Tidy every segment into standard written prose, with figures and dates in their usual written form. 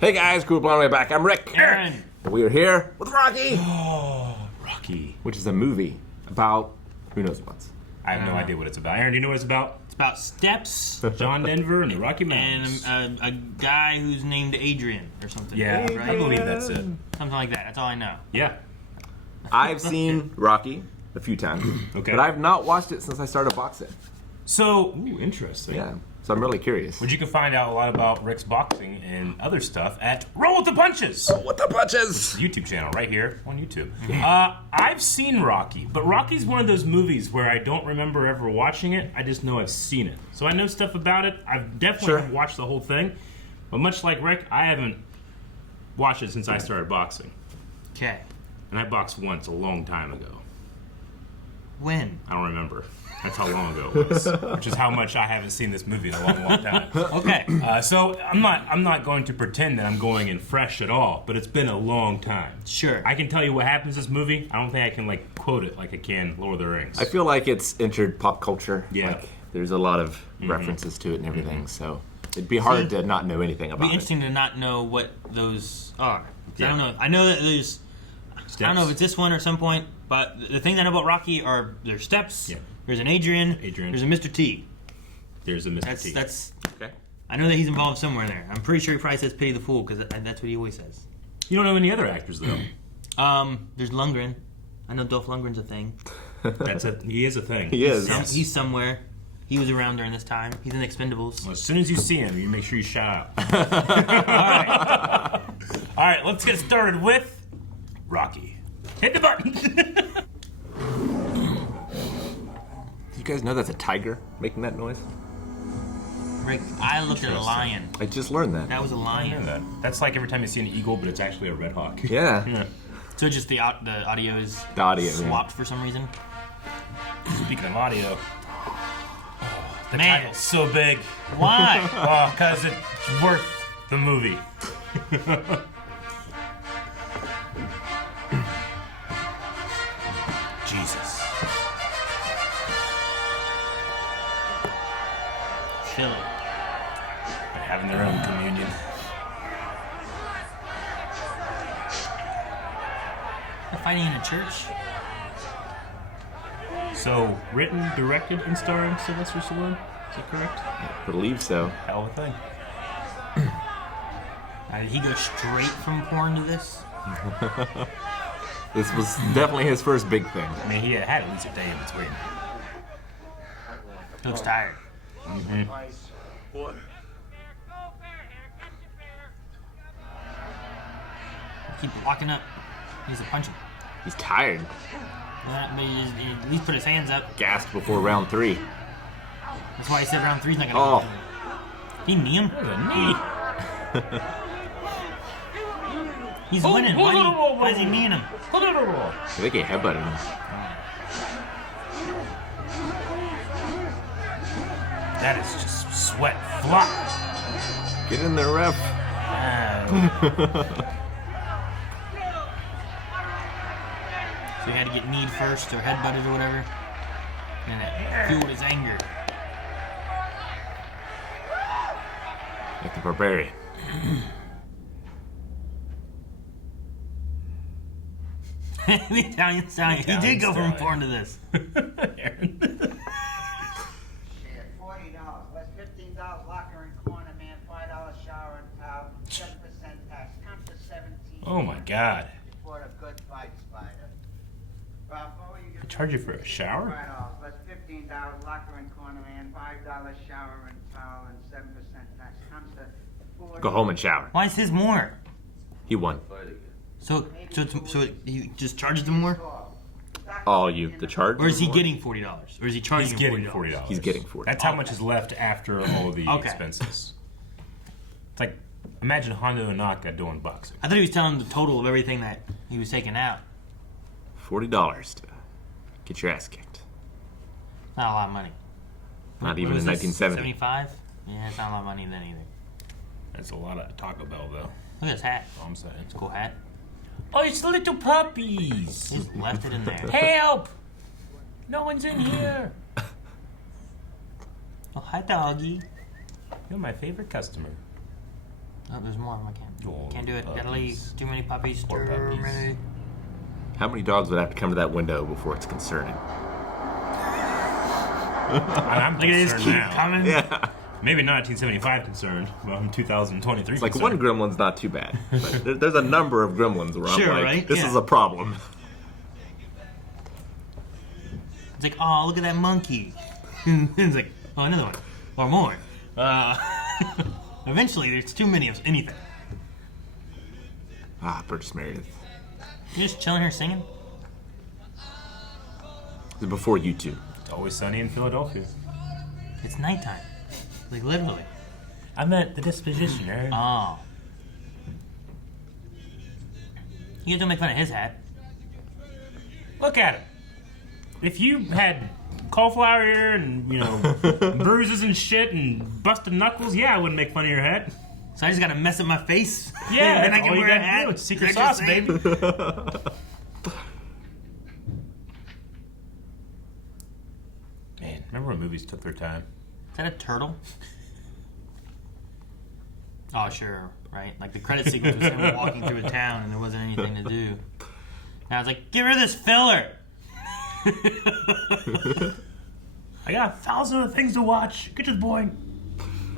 Hey guys, cool blowing way back. I'm Rick. Aaron. We are here with Rocky, Oh, Rocky. which is a movie about who knows what. I have no idea what it's about. Aaron, do you know what it's about? It's about steps John Denver and the Rocky Mountains. and a guy who's named Adrian or something. Yeah, right? I believe that's it. Something like that. That's all I know. Yeah. I've seen Rocky a few times, Okay. but I've not watched it since I started boxing. So, interesting. Yeah, so I'm really curious. But you can find out a lot about Rick's boxing and other stuff at Roll with the Punches. What the punches? YouTube channel right here on YouTube. I've seen Rocky, but Rocky's one of those movies where I don't remember ever watching it. I just know I've seen it. So I know stuff about it. I've definitely haven't watched the whole thing. But much like Rick, I haven't watched it since I started boxing. Okay. And I boxed once a long time ago. When? I don't remember. That's how long ago it was. Which is how much I haven't seen this movie in a long, long time. Okay. So I'm not going to pretend that I'm going in fresh at all, but it's been a long time. Sure. I can tell you what happens in this movie. I don't think I can quote it like I can Lord of the Rings. I feel like it's entered pop culture. Yeah. Like, there's a lot of references to it and everything, so it'd be hard to not know anything It'd be about it. interesting to not know what those are. Yeah. I don't know. I know that there's. Steps. I don't know if it's this one or some point, but the things I know about Rocky are there's steps. Yeah. There's an Adrian. Adrian. There's a Mr. T. There's a Mr. T. That's. Okay. I know that he's involved somewhere in there. I'm pretty sure he probably says "pity the fool" because that's what he always says. You don't know any other actors though. There's Lundgren. I know Dolph Lundgren's a thing. He is a thing. He is. He's somewhere. He was around during this time. He's in Expendables. Well, as soon as you see him, you make sure you shout out. Alright. All right, let's get started with Rocky. Hit the button. Do you guys know that's a tiger making that noise? Rick, I looked at a Interesting. lion. I just learned that. That was a I know lion. that. That's like every time you see an eagle, but it's actually a red hawk. Yeah. Yeah. So just the audio is The audio, yeah. swapped for some reason. Speaking of audio, the Man. title's so big. Why? Oh, because it's worth the movie. Jesus. Chilly. They're having their own communion. They're fighting in a church. So, written, directed, and starring Sylvester Stallone? Is that correct? I believe so. Hell of a thing. Did he go straight from porn to this? This was definitely his first big thing. I mean, he had at least a day in between. He looks tired. Keep locking up. He needs to punch him. He's tired. But he at least put his hands up. Gassed before round 3. That's why he said round 3's not gonna Oh. go. He knee him. That was a knee. He's winning. Why is he kneeing him? I think he headbutted him. That is just sweat flop. Get in there, ref. So he had to get kneed first or headbutted or whatever. And that fueled his anger. Like the barbarian. The Italian stallion. He did go from Italian porn to this. Aaron. $40. That's $15 locker and corner, man. $5 shower and towel. 7% tax. Come to 17. Oh my God. For a good fight, Spider. Bravo, you get They charge you for a shower? $5. That's $15 locker and corner, man. $5 shower and towel and 7% tax. Comes to 40. Go home and shower. Why is his more? He won. So he just charges him more? Oh, the charge? Or is he getting $40? Or is he charging He's him getting $40? $40. He's getting 40. That's how much is left after all of the Okay. expenses. It's like, imagine Hondo Onaka doing boxing. I thought he was telling the total of everything that he was taking out. $40 to get your ass kicked. Not a lot of money. Not even What in was this, 1970. 75? Yeah, it's not a lot of money then either. That's a lot of Taco Bell, though. Look at his hat. All I'm saying. It's a cool hat. Oh, it's little puppies. He just left it in there. Help! No one's in here. Oh, hi, doggy. You're my favorite customer. Oh, there's more of them. I Oh, can't do it. Gotta puppies. leave. Too many puppies. Poor puppies. How many dogs would have to come to that window before it's concerning? I'm Look at this concerned keep now. coming. Yeah. Maybe 1975 concerned. Well, I'm 2023 It's like concerned. one gremlin's not too bad. But there's a number of gremlins where Sure, I'm like, right? this Yeah. is a problem. It's like, oh, look at that monkey. It's like, oh, another one. Or more. Eventually, there's too many of anything. Ah, Burgess Meredith. You're just chilling here singing? This is before YouTube. It's always sunny in Philadelphia. It's nighttime. Like, literally. I meant the disposition, Aaron. Oh. You guys don't make fun of his hat. Look at him. If you had cauliflower ear and, bruises and shit and busted knuckles, yeah, I wouldn't make fun of your head. So I just gotta mess up my face? Yeah, and then I that's can all you wear a gotta hat? do. It's secret Is that sauce, your baby. Man, remember when movies took their time? Is that a turtle? Oh, sure, right? Like the credit sequence was him walking through a town and there wasn't anything to do. And I was like, get rid of this filler! I got 1,000 other things to watch. Get to the point.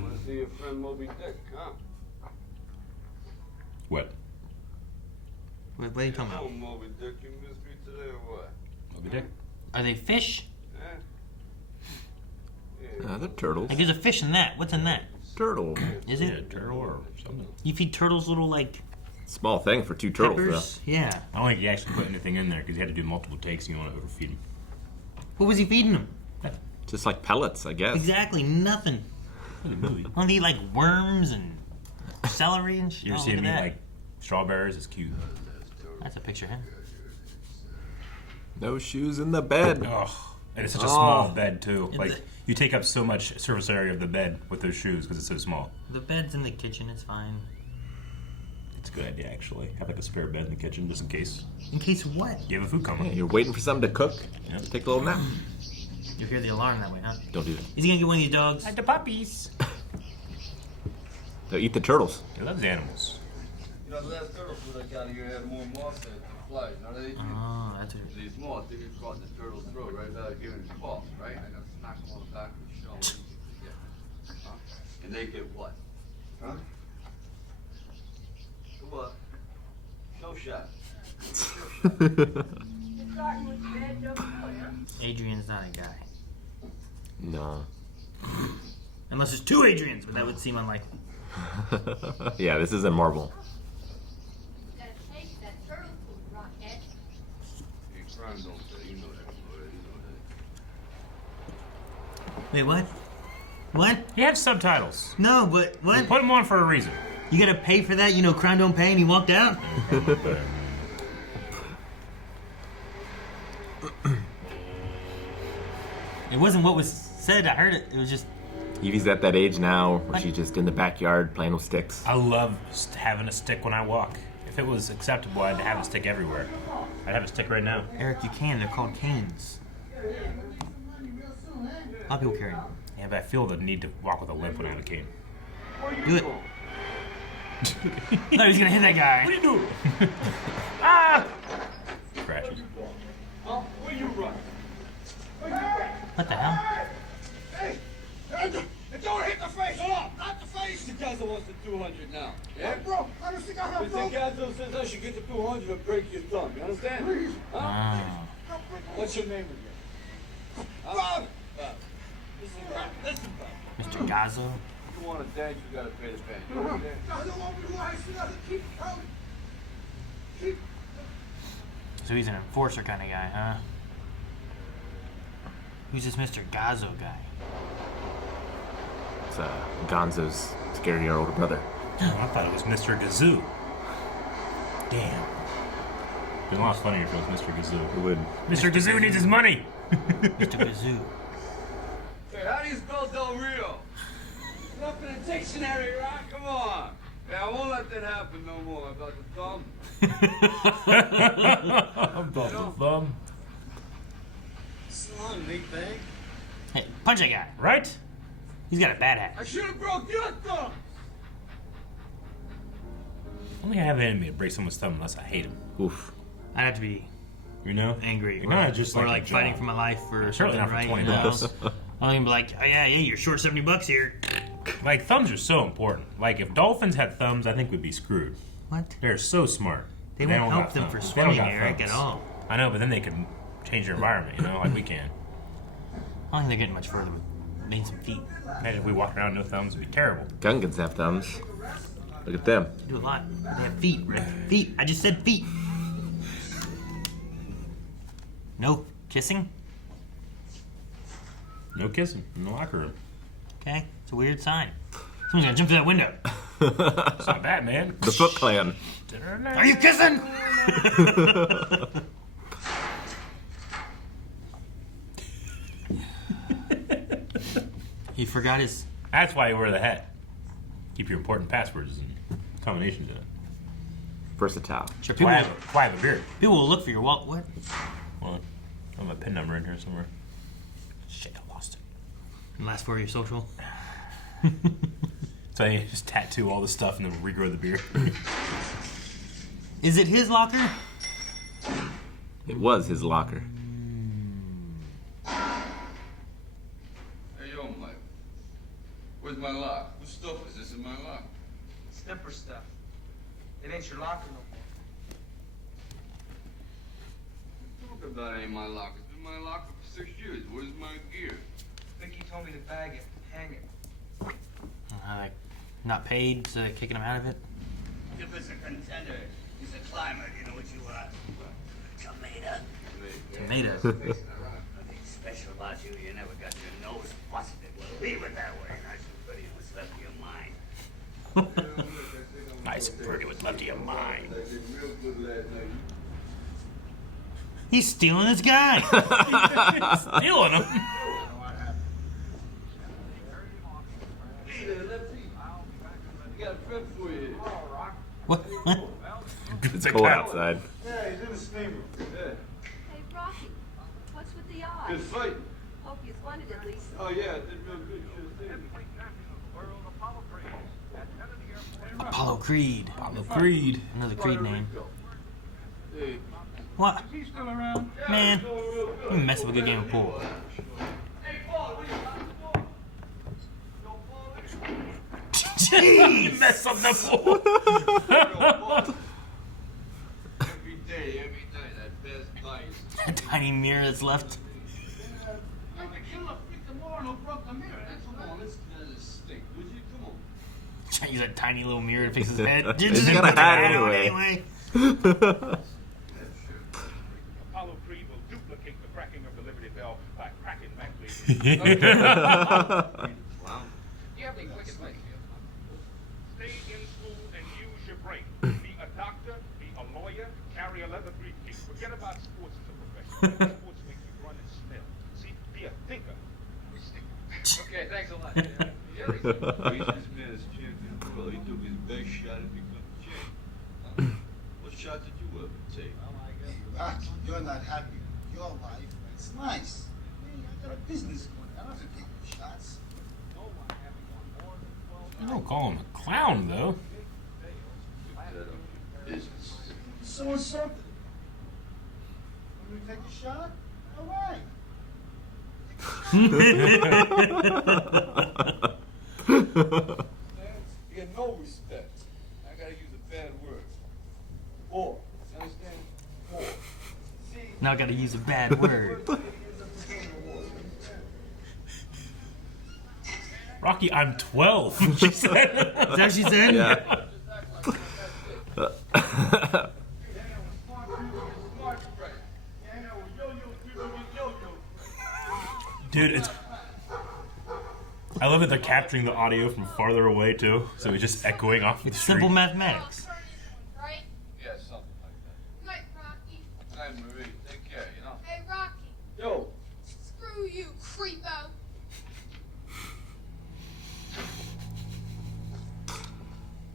Want to see your friend Moby Dick, huh? What? What are you talking Oh, about? Moby Dick, you missed me today or what? Moby Dick? Are they fish? Huh? Yeah. They're turtles. Like there's a fish in that. What's in that? Turtle. Is Yeah, it? turtle or something. You feed turtles little like Small thing for two turtles, peppers? Yeah. I don't think he actually put anything in there because he had to do multiple takes and you want to overfeed him. What was he feeding them? though. Just like pellets, I guess. Exactly, nothing. Look at the movie. Don't they eat like worms and celery and shit? You ever Oh, see look him at eat that. like strawberries? It's cute. That's a picture of him. No shoes in the bed. Oh, and it's such a Oh. small bed too. In Like the- you take up so much surface area of the bed with those shoes because it's so small. The bed's in the kitchen, it's fine. It's a good idea actually. Have like a spare bed in the kitchen just in case In case what? you have a food coma. You're waiting for something to cook. Yeah. Take a little nap. You hear the alarm that way, huh? Don't do that. Is he gonna get one of these dogs? The puppies. They'll eat the turtles. He loves animals. You know, the last turtle food I got here had more moss in it than flies. Now they Oh, that's it. these moss, they get caught in the turtle's throat, right? Without giving it a cough, right? I got to smack them on the back and show them. Yeah. Huh? And they get what? Huh? What? No shot. Adrian's not a guy. No. Unless there's two Adrians, but that would seem unlikely. Yeah, this isn't Marvel. Gotta taste that turtle food, Rockhead. Hey, crime don't say, you know that, already know that. Wait, what? What? He has subtitles. No, but what? Put them on for a reason. You gotta pay for that? You know, crime don't pay, and he walked out? It wasn't what was said. I heard it. It was just. Evie's at that age now where she's just in the backyard playing with sticks. I love having a stick when I walk. If it was acceptable, I'd have a stick everywhere. I'd have a stick right now. Eric, you can. They're called canes. A lot of people carry them. Yeah, but I feel the need to walk with a limp when I have a cane. Do it. I thought he was gonna hit that guy. What are you doing? Ah! Crashes. Where you run? What the hell? Hey! Don't hit the face! Not the face! The Gazzo wants the 200 now. Yeah? Bro, I don't think I have Mr. bro. Gazzo says I should get the 200 and break your thumb. You understand? Huh? Ah. What's your name again? Bob! Listen, Bob. Mr. Gazzo. You want to dance, you gotta pay the band. You understand? I don't want me to lie. I keep coming. Keep. So he's an enforcer kind of guy, huh? Who's this Mr. Gazzo guy? It's Gonzo's scary older brother. Oh, I thought it was Mr. Gazoo. Damn. It'd be a lot funnier if it was Mr. Gazoo. It would. Mr. Gazoo needs his money. Mr. Gazoo. Hey, how do you spell Del Rio? Look in the dictionary, right? Come on. Yeah, I won't let that happen no more. About the thumb. Above the thumb. So long, big bag. Hey, punch that guy. Right? He's got a bad hat. I should have broke your thumb. I don't think I have an enemy to break someone's thumb unless I hate him. Oof. I'd have to be You know? angry. You're not just or like like a fighting job. for my life for Certainly something, not for right? $20. I'm gonna be like, oh, yeah, you're short $70 here. Like, thumbs are so important. Like, if dolphins had thumbs, I think we'd be screwed. What? They're so smart. They don't won't help got them for thumbs. They don't swimming, got Eric, thumbs. at all. I know, but then they can change their environment, you know, like we can. I don't think they're getting much further with needing some feet. Imagine if we walked around with no thumbs, it'd be terrible. Gungans have thumbs. Look at them. They do a lot. But they have feet, Rick. Feet. I just said feet. No kissing? No kissing in the locker room. Okay. It's a weird sign. Someone's gonna jump through that window. It's not bad, man. The Foot Clan. Are you kissing? He forgot his. That's why you wear the hat. Keep your important passwords and combinations in it. Versatile. Sure, Why I have a beard. people will look for your wallet. What? Well, I have my PIN number in here somewhere. Shit, I lost it. And last four of your social. So I just tattoo all the stuff and then regrow the beard. Is it his locker? It was his locker. Hey, yo, Mike. Where's my lock? Whose stuff is this in my lock? Snipper stuff. It ain't your locker no more. Talk about ain't my locker. It's been my locker for 6 years. Where's my gear? Vicky told me to bag it, hang it. Like, not paid, so they're kicking him out of it. If it's a contender, he's a climber. You know what you want? Tomato. Tomatoes. Nothing special about you. You never got your nose busted. Well, leave it that way. Nice and pretty what's left of your mind. Nice and pretty what's left of your mind. He's stealing his guy. Stealing him. We got a friend for you. What? It's a Cold cow. outside. Yeah, he's in the steamer. Yeah. Hey, Rocky, what's with the Good eyes? fight. Hope you won it at least. Oh, yeah, it did real good. Sure thing. Apollo Creed. Apollo Creed. Another Creed name. Hey. What? He's still around? Man, It's going real good. you mess with a good game of pool. Hey, Paul, what are you talking Jeez! Mess up the pool. Every day, that best dice. That tiny mirror that's left. The killer freaked the Lauren who broke the mirror. Come on, let's get this stink, would you? Come on. Trying to use that tiny little mirror to fix his head. He's Just got a put the hat on anyway. Apollo Creed will duplicate the cracking of the Liberty Bell by cracking back the... Do you have any quick advice? Stay in school and use your brain. Be a doctor, be a lawyer, carry a leather briefcase. Forget about sports as a profession. Sports make you run and smell. See, be a thinker. Okay, thanks a lot. He's this man's champion. Well, he took his best shot at becoming champ. What shot did you ever take? Rocky, you're not happy with your life. It's nice. Hey, I got a business going. I don't have to take no shots. You don't call him a clown, though. Business. So it's something. Want me to take a shot? All right. You get no respect. I gotta use a bad word. Or, you understand? Or. See? Now I gotta use a bad word. Rocky, I'm 12. She said. Is that what she said? Yeah. Dude, it's. I love that they're capturing the audio from farther away, too. So it's just echoing off the It's street. simple mathematics. Right? Yeah, something like that. Night, Rocky. Hi, Marie. Take care, you know? Hey, Rocky. Yo. Screw you, creepo.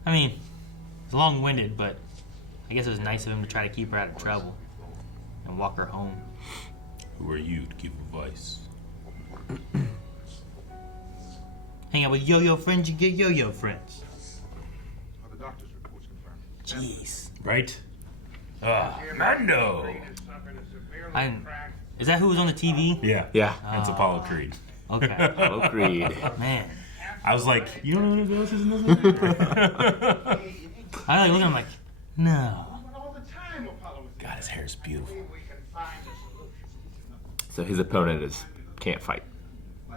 I mean, it's long-winded, but I guess it was nice of him to try to keep her out of trouble and walk her home. Who are you to give advice? Hang out with yo-yo friends, you get yo-yo friends. The doctor's reports confirm. Jeez. Right? Mando. Is that who was on the TV? Yeah. Yeah. That's Apollo Creed. Okay. Apollo Creed. Man. I was like, you don't know who else is in this? I like look at him like, no. God, his hair is beautiful. So his opponent can't fight. So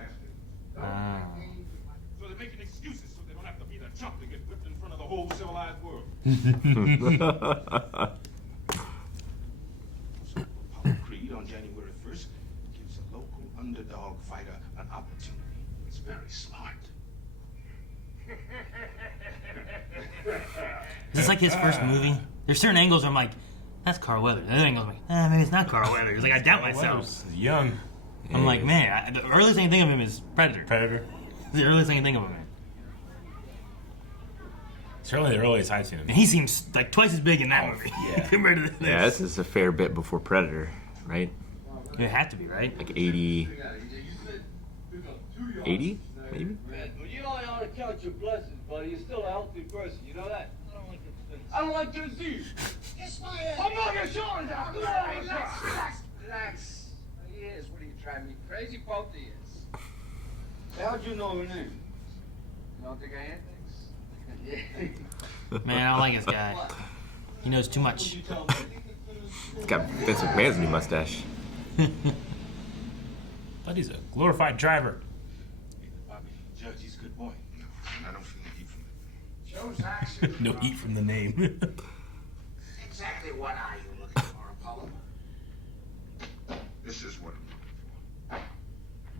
they're making excuses so they don't have to be the chump to get whipped in front of the whole civilized world. Apollo Creed on January 1st gives a local underdog fighter an opportunity. It's very smart. Is this like his first movie? There's certain angles where I'm like, that's Carl Weathers. The other angles I'm like, maybe it's not Carl Weathers. Like I doubt myself. He's young. I'm like, man, the earliest I can think of him is Predator. Predator. The earliest I can think of him, man. Certainly the earliest I've seen him. And he seems like twice as big in that movie yeah. compared to this. Yeah, this is a fair bit before Predator, right? It had to be, right? Like 80. 80, maybe? Man, well, you know I ought to count your blessings, buddy. You're still a healthy person. You know that? I don't like disease. Kiss my ass. I'm not your shoulders out. Relax. Yes, what are you trying me crazy? Both of you. How'd you know her name? You don't think I had things? Man, I don't like this guy. He knows too much. He's got Vince McMahon's new mustache. But he's a glorified driver. Bobby, Judge, he's a good boy. No, I don't feel the heat from it. Joe's action. No heat from the name. Exactly what are you looking for, Apollo? This is what I'm looking for.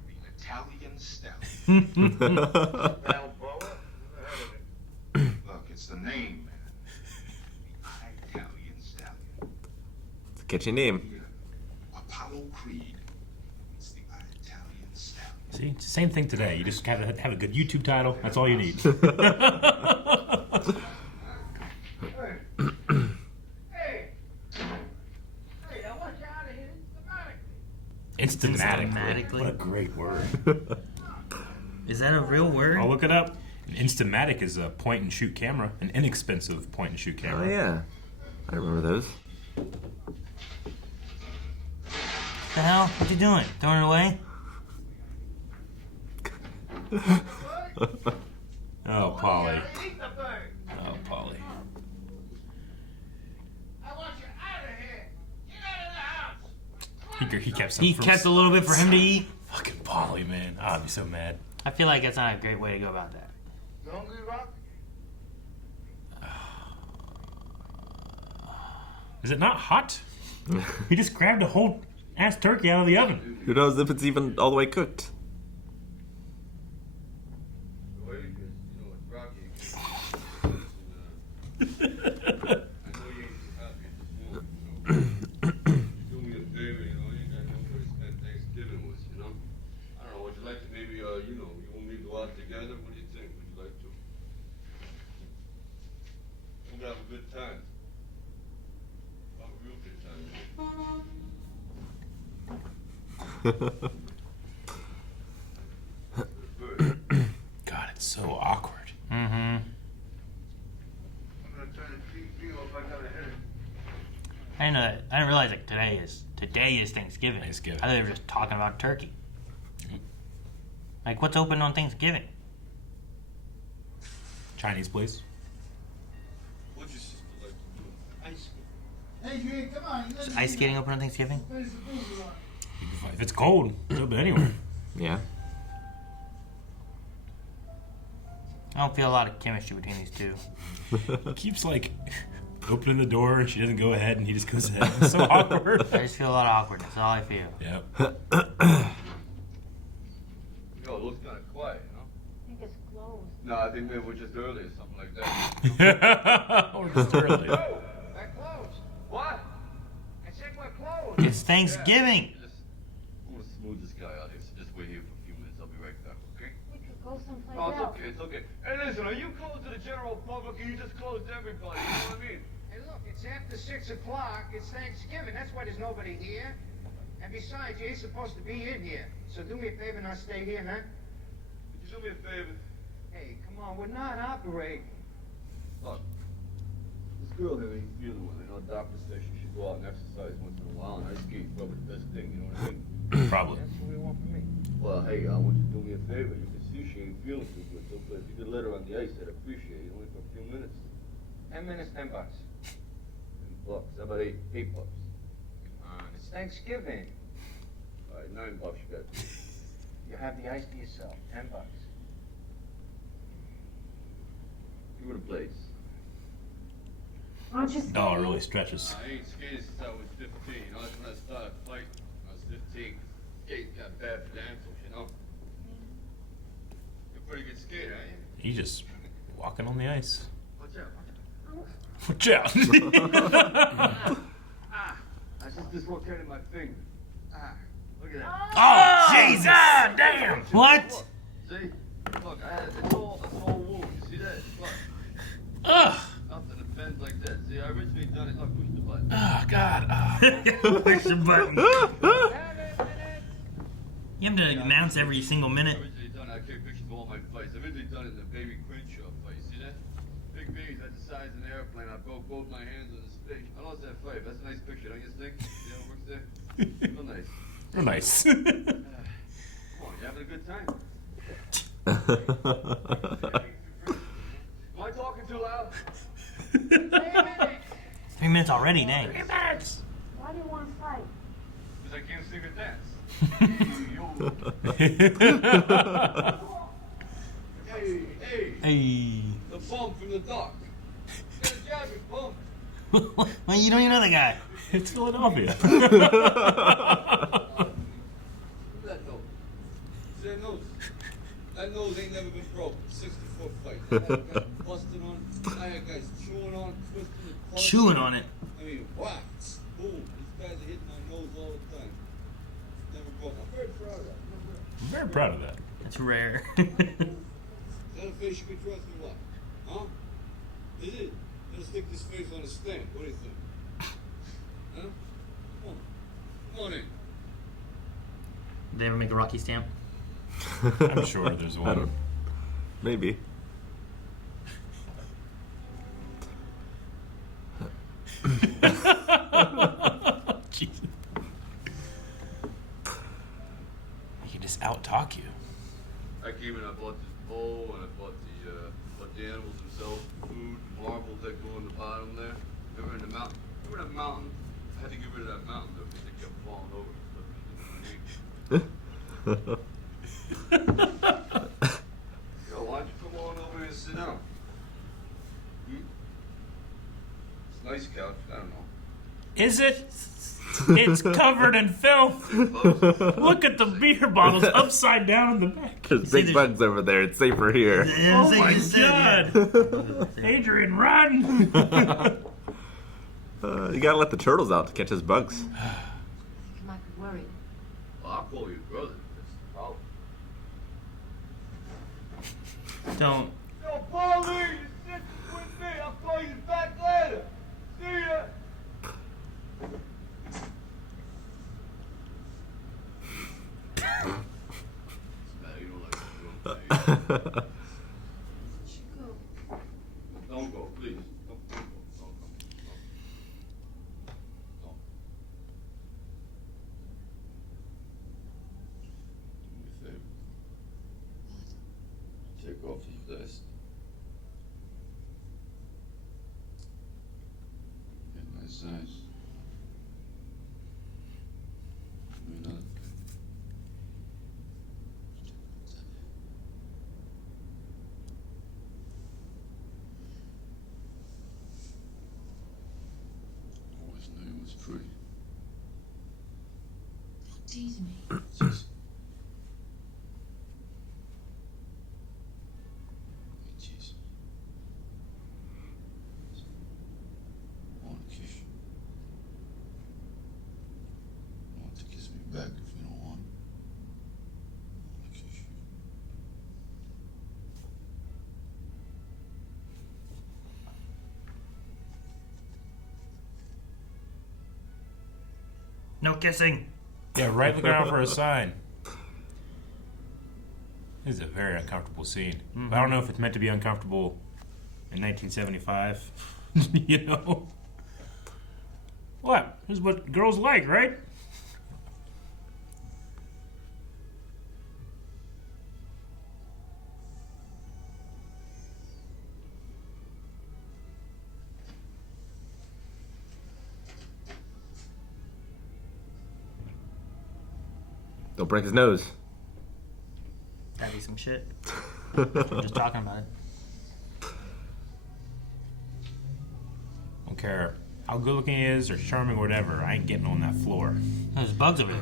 The Italian Stallion. Balboa? Look, it's the name, man. The Italian Stallion. It's a catchy name. Apollo Creed. It's the Italian Stallion. See, it's the same thing today. You just gotta have a good YouTube title. That's all you need. Hey, I want you out of here Instamatically. Instamatically. What a great word. Is that a real word? I'll look it up. An Instamatic is a point and shoot camera, an inexpensive point and shoot Oh, camera. yeah. I remember those. What the hell? What you doing? Throwing it away? Oh, Paulie. Oh, Paulie. I want you out of here. Get out of the house. He kept some He from kept a little bit for him to eat. Fucking Paulie, man. Oh, I'd be so mad. I feel like that's not a great way to go about that. You hungry, Rock? Is it not hot? He just grabbed a whole ass turkey out of the oven. Who knows if it's even all the way cooked? God, it's so awkward. Mm-hmm. I didn't know that. I didn't realize like today is Thanksgiving. Thanksgiving. I thought they were just talking about turkey. Like, what's open on Thanksgiving? Chinese place. What'd your sister like to do? Ice skating. Adrian, come on. Is ice skating open on Thanksgiving? If it's cold, it's open anywhere. Yeah. I don't feel a lot of chemistry between these two. He keeps like opening the door and she doesn't go ahead and he just goes ahead. It's so awkward. I just feel a lot of awkwardness. That's all I feel. Yep. Yo, it looks kind of quiet, you know? I think it's closed. No, I think maybe we're just early or something like that. Or just early. We're closed. What? I said we're closed. It's Thanksgiving. I'm gonna smooth this guy out here, so just wait here for a few minutes. I'll be right back, okay? We could go someplace Oh, it's else. okay, it's okay. Hey, listen, are you closed to the general public or you just closed to everybody? You know what I mean? Hey, look, it's after 6 o'clock. It's Thanksgiving. That's why there's nobody here. And besides, you ain't supposed to be in here. So do me a favor and not stay here, huh? Could you do me a favor? Hey, come on, we're not operating. Look, this girl here ain't feeling well. I know doctor says she should go out and exercise once in a while, and ice skate's probably the best thing, you know what I mean? Probably. That's what you want from me. Well, hey, I want you to do me a favor. You can see she ain't feeling too good, so but if you could let her on the ice, I'd appreciate it, only for a few minutes. 10 minutes, $10. $10. How about $8 bucks? Come on, it's Thanksgiving. All right, $9 you got. You have the ice to yourself. $10. Give it a place. Aren't you Oh, it really stretches. I ain't skated since I was 15. You know, that's when I started fighting. I was 15. Skating got bad for the ankles, you know. You're a pretty good skater, ain't you? He's just walking on the ice. Watch out. Watch out. I just dislocated my finger. Look at that. Oh, Jesus. God damn. What? See? Look, it's all wound. You see that? Look. Ugh. Nothing that bends like that. See, I originally done it. Look, push the button. Oh, God. Push the button. You have to announce every single minute. I originally done it. I can't picture all my fights. I originally done it in the Baby Crenshaw fight. See that? Big babies, that's the size of an airplane. I broke both my hands on the stage. I lost that fight. That's a nice picture, don't you think? See how it works there? Real nice. Real nice. Come on, you having a good time? Am I talking too loud? 3 minutes already, dang. 3 minutes. Why do you want to fight? Because I can't sing or dance. Hey, Hey. the bum from the dock. Get a job, you bum. Well, you don't even know the guy. It's Philadelphia. Who's that nose? See that nose? That nose ain't never been broken. 64 fight. I had guys busted on it. I had guys chewing on it, twisting it. punching Chewing on it. I mean, whack, boom. These guys are hitting my nose all the time. Never broke. I'm very proud of that. I'm very proud of that. That's rare. Is that a face you can trust or what? Huh? Is it? Gonna stick this face on a stand. What do you think? Huh? Come on. Come on in. Did they ever make a Rocky stamp? I'm sure there's I one. don't. Maybe. Jesus. He can just out-talk you. I came in, I bought this bowl, and I bought the animals themselves, food, marbles that go in the bottom there. Remember in the mountain? Remember that mountain? I had to get rid of that mountain though, because they kept falling over. Yo, why don't you come on over here and sit down? It's a nice couch, I don't know. Is it? It's covered in filth. Look at the beer bottles upside down in the back. There's big bugs over there. It's safer here. Oh my God. Adrian, run. You gotta let the turtles out to catch his bugs. You might be worried. Well, I'll call you brother. That's the problem. Don't. Yo, Paulie, you sit with me. I'll call you back later. See ya. Don't go, please. Don't go. Don't. Do me a favor. Take off this vest. Get my size. Do me another favor. Always knew he was free. Tease me. Just. Hey, jeez. I want to kiss you. I want to kiss me back if you don't want. I want to kiss you. No kissing. Yeah, right looking out for a sign. This is a very uncomfortable scene. Mm-hmm. I don't know if it's meant to be uncomfortable in 1975. You know? What? This is what girls like, right? Don't break his nose. That'd be some shit. I'm just talking about it. Don't care how good looking he is or charming or whatever. I ain't getting on that floor. There's bugs over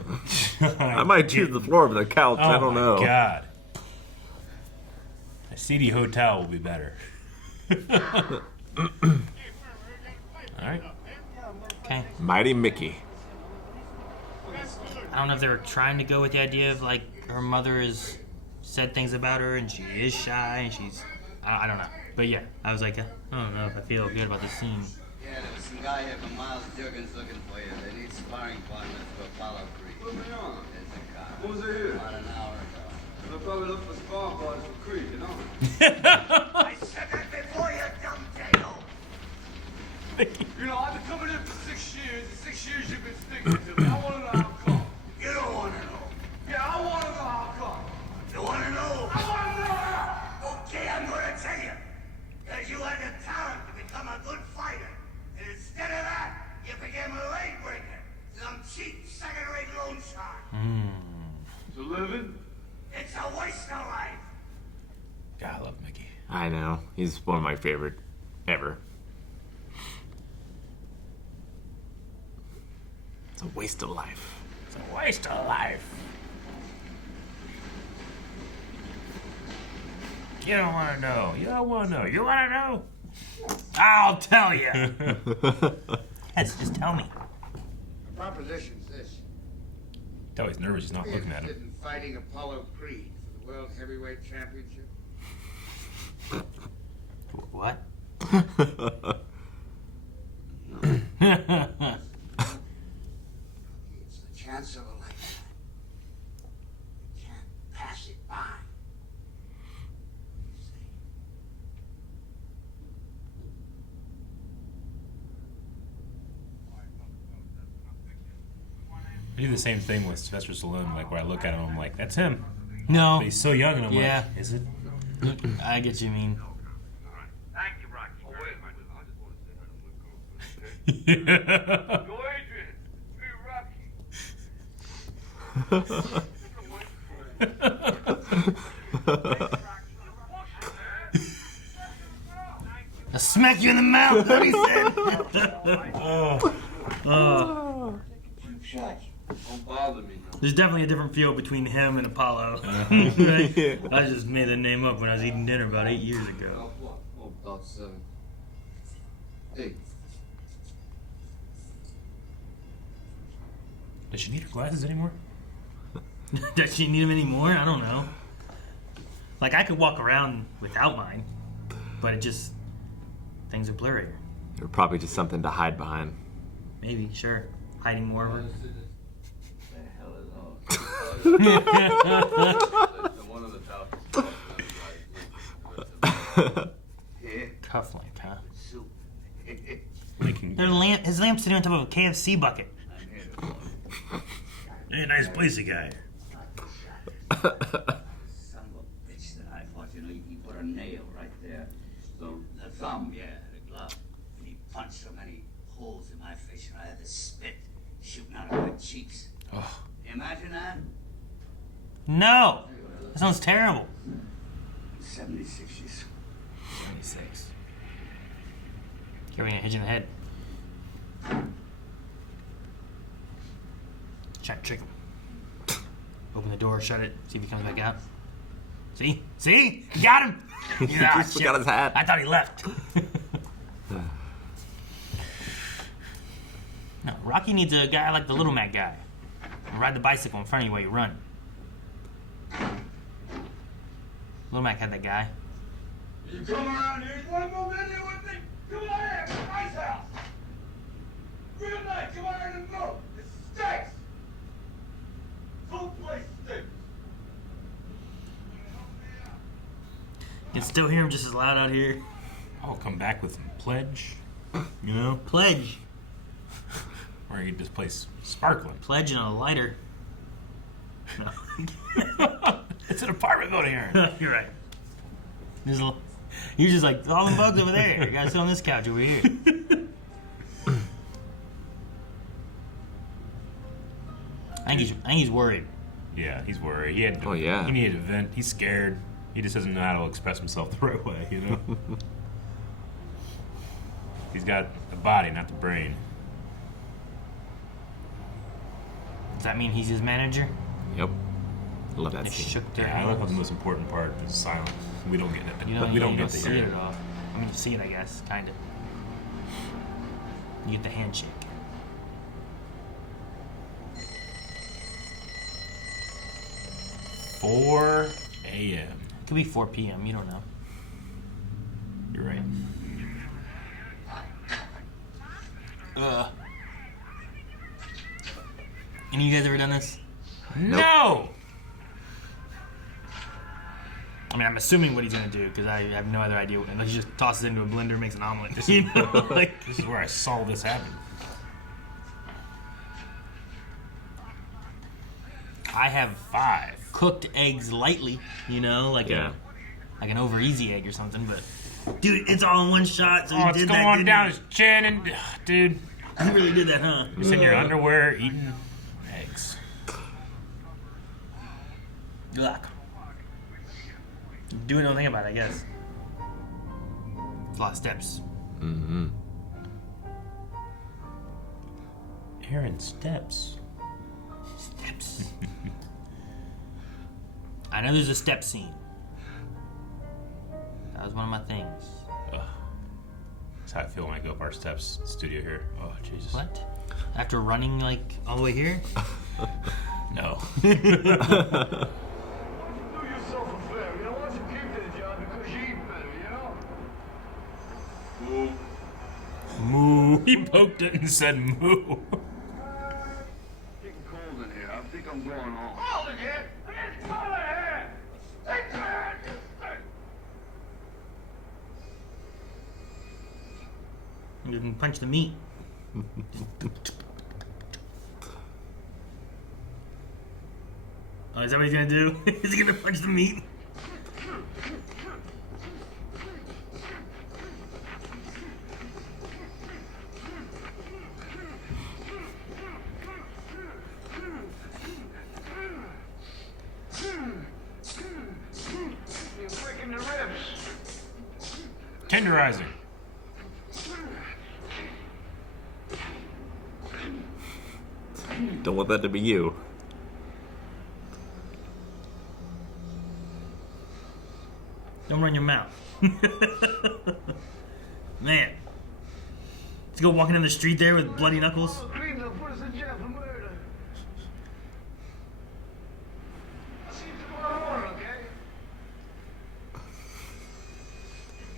there. I might choose the floor over the couch. I don't know. Oh my god. A seedy hotel will be better. Alright. Okay. Mighty Mickey. I don't know if they were trying to go with the idea of like her mother has said things about her and she is shy and she's I don't know. But yeah, I was like, I don't know if I feel good about this scene. Yeah, there was some guy here from Miles Youngins looking for you. They need sparring partners for Apollo Creek. Put me on. There's a car. What was it here? About an hour ago. They'll probably look for sparring partners for Creek, you know? I said that before, you dumb tail. You know, I've been coming in for 6 years. The 6 years you've been sticking to me. I want to know how come. You don't want to know. Yeah, I want to know how come. You want to know? I want to know how. Okay, I'm going to tell you. Because you had the talent to become a good fighter. And instead of that, you became a leg breaker. Some cheap, second-rate loan shark. It's a living? It's a waste of life. God, I love Mickey. I know. He's one of my favorite ever. It's a waste of life. It's a waste of life. You don't want to know. You don't want to know. You want to know? I'll tell you. Yes, just tell me. The proposition's this. Tell he's nervous. He's not Be looking at interested him. in fighting Apollo Creed for the World Heavyweight Championship? What? It's the chance of a lifetime. You can't pass it by. You see? I do the same thing with Sylvester Stallone. Like, when I look at him, I'm like, that's him. No. But he's so young, and I'm Yeah. like, is it? I get you mean. Thank you, Rocky. Oh, wait a minute. I just want to say hi to my girlfriend, okay? Yo, Adrian, I smack you in the mouth. What he said. don't bother me now. There's definitely a different feel between him and Apollo. I just made the name up when I was eating dinner about 8 years ago. What? Oh, about 7. 8. Does she need her glasses anymore? Does she need him anymore? I don't know. Like, I could walk around without mine, but it just... things are blurrier. They're probably just something to hide behind. Maybe, sure. Hiding more of her. The hell is all? One of the top. Here, Cufflink, huh? soup. Making His lamp's sitting on top of a KFC bucket. I'm here to talk. hey, nice place, guy. Son of a bitch that I fought, you know, he put a nail right there. So, the thumb, yeah, the glove. And he punched so many holes in my face, and I had to spit shooting out of my cheeks. Oh. Imagine that? No! That sounds terrible. 76 years. 26. Carrying a hitch in the head. Check, trick him. Open the door, shut it, see if he comes back out. See? See? You got him! Yeah, Just forgot his hat. I thought he left. No, Rocky needs a guy like the Little Mac guy. Ride the bicycle in front of you while you run. Little Mac had that guy. You come around here, you want to move in here with me? Come on here, it's a nice house. Real nice, come on here and move. It stinks. Whole place stinks. You can still hear him just as loud out here. I'll come back with some pledge. You know? Pledge. Or you just play sparkling. Pledge and a lighter. No. It's an apartment building here. You're right. You're just like, all the bugs over there. You gotta sit on this couch over here. I think he's worried. Yeah, he's worried. He needed to vent. He's scared. He just doesn't know how to express himself the right way, you know? He's got the body, not the brain. Does that mean he's his manager? Yep. Love that They scene. shook their Yeah, I love how hands. the most important part is silent. We don't get it. You don't, we don't you get don't to see hear it it. at all. I mean, you see it, I guess, kind of. You get the handshake. Four a.m. Could be 4 p.m. You don't know. You're right. Any of you guys ever done this? No! I mean, I'm assuming what he's gonna do because I have no other idea. Unless he just tosses it into a blender, and makes an omelet. You know, like This is where I saw this happen. I have 5. cooked eggs lightly. You know, like like an over easy egg or something. But dude, it's all in one shot. So Oh, he it's did going that, didn't down he? his chin and... dude, You really did that, huh? you're in your underwear eating eggs. Yuck. Do it, don't think about it, I guess. It's a lot of steps. Mm-hmm. Aaron Steps. Steps. I know there's a step scene. That was one of my things. That's how I feel when I go up our steps studio here. Oh, Jesus. What? After running like all the way here? No. Do yourself a favor, you know, why don't you keep that job because you eat better, you know? Moo. He poked it and said moo. Getting cold in here. I think I'm going home. Cold in here? It's cold in here! It's cold! You can punch the meat. Oh, is that what he's gonna do? Is he gonna punch the meat? You're breaking the ribs. Tenderizing. Don't want that to be you. Don't run your mouth. Man. Let's go walking down the street there with bloody knuckles. Clean up, put us in jail for murder. I'll see you tomorrow morning, okay?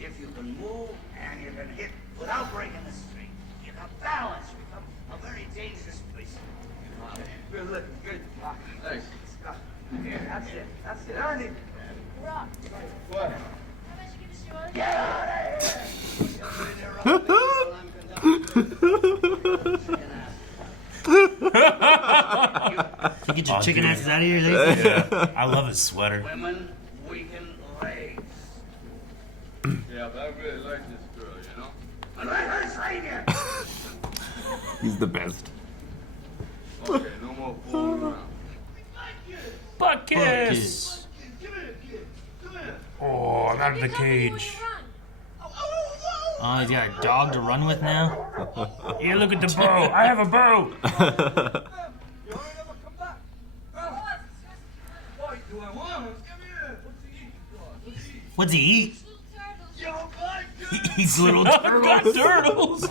If you can move and you can hit without breaking the street, you can balance, become a very dangerous place. Good looking, good. Thanks. Here, that's it. That's it. Earn it. Rock, What? how much you give us your order? Get out of here. You get your Oh, chicken dude. asses out of here. They Yeah. I love his sweater. Women weaken legs. Yeah, but I really like this girl, you know? And let her slave you. He's the best. Okay, no more fooling around. Butt kiss. Come here, kid. Come here. Oh, I'm out of the Be careful when you cage. run. Oh, he's got a dog to run with now? Yeah, look at the bow. I have a bow. You ain't never come back. Boy, do I want him? Come here. What's he eat? What's he eat? Little turtles. Yo, bud. He eats little turtles. Turtles.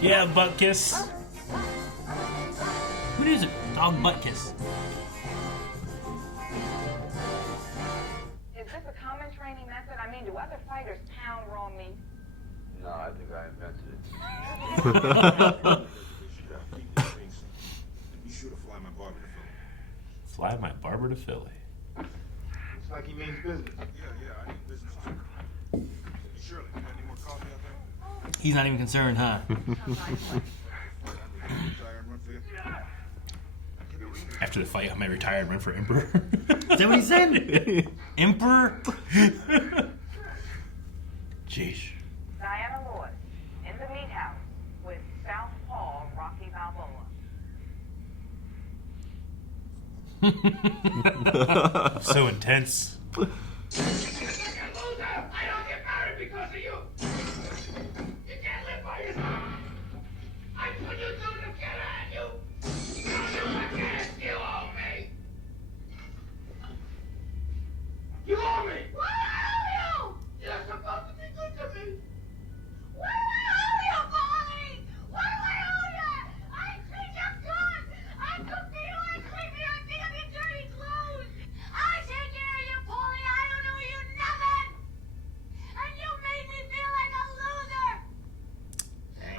Yeah, butt kiss. What is it? Dog butt kiss. Is this a common training method? I mean, do other fighters pound raw meat? No, I think I invented it. Be sure to fly my barber to Philly. Fly my barber to Philly. Looks like he means business. Yeah, I need business too. Be Shirley, you got any more coffee out there? He's not even concerned, huh? After the fight, I might retire and run for emperor. Is that what he said? Emperor? Jeez. Diana Lewis in the meat house with Southpaw Rocky Balboa. So intense. I don't get married because of you. You can't live by yourself. I put you two together and you owe me. You owe me. What do I owe you? You're supposed to be good to me. What do I owe you, Paulie? What do I owe you? I treat you good. I cook for you. I clean for you. I pick up your dirty clothes. I take care of you, Paulie. I don't owe you nothing. And you made me feel like a loser.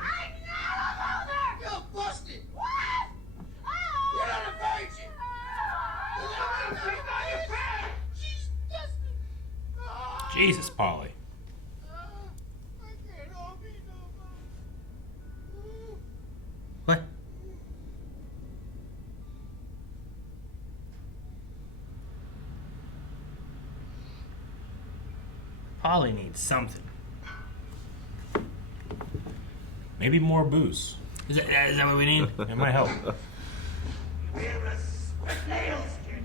I'm not a loser. You're busted. What? Oh. You're not a virgin. You're not a virgin. You're bad. She's dusty. Jesus, Paulie. I can't hold me no more. What? Polly needs something. Maybe more booze. Is that what we need? It might help. We're a split nails, kid.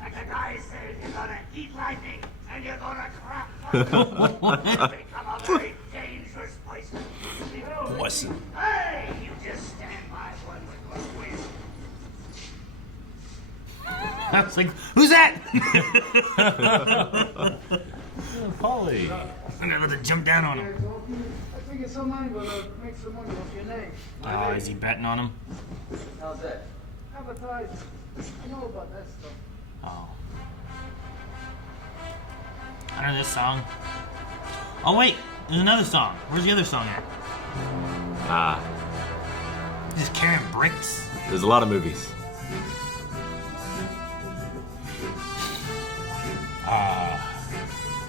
Like the guy said, you're gonna eat lightning and you're gonna crap. Become a very dangerous poison. Poison. Hey, you just stand by one with your win. I was like, who's that? Paulie. I'm gonna let it jump down on him. I figured somebody will make some money off your name. Oh, is he betting on him? How's that? Advertising. I know about that stuff. Oh. I know this song. Oh wait, there's another song. Where's the other song at? Just carrying bricks. There's a lot of movies.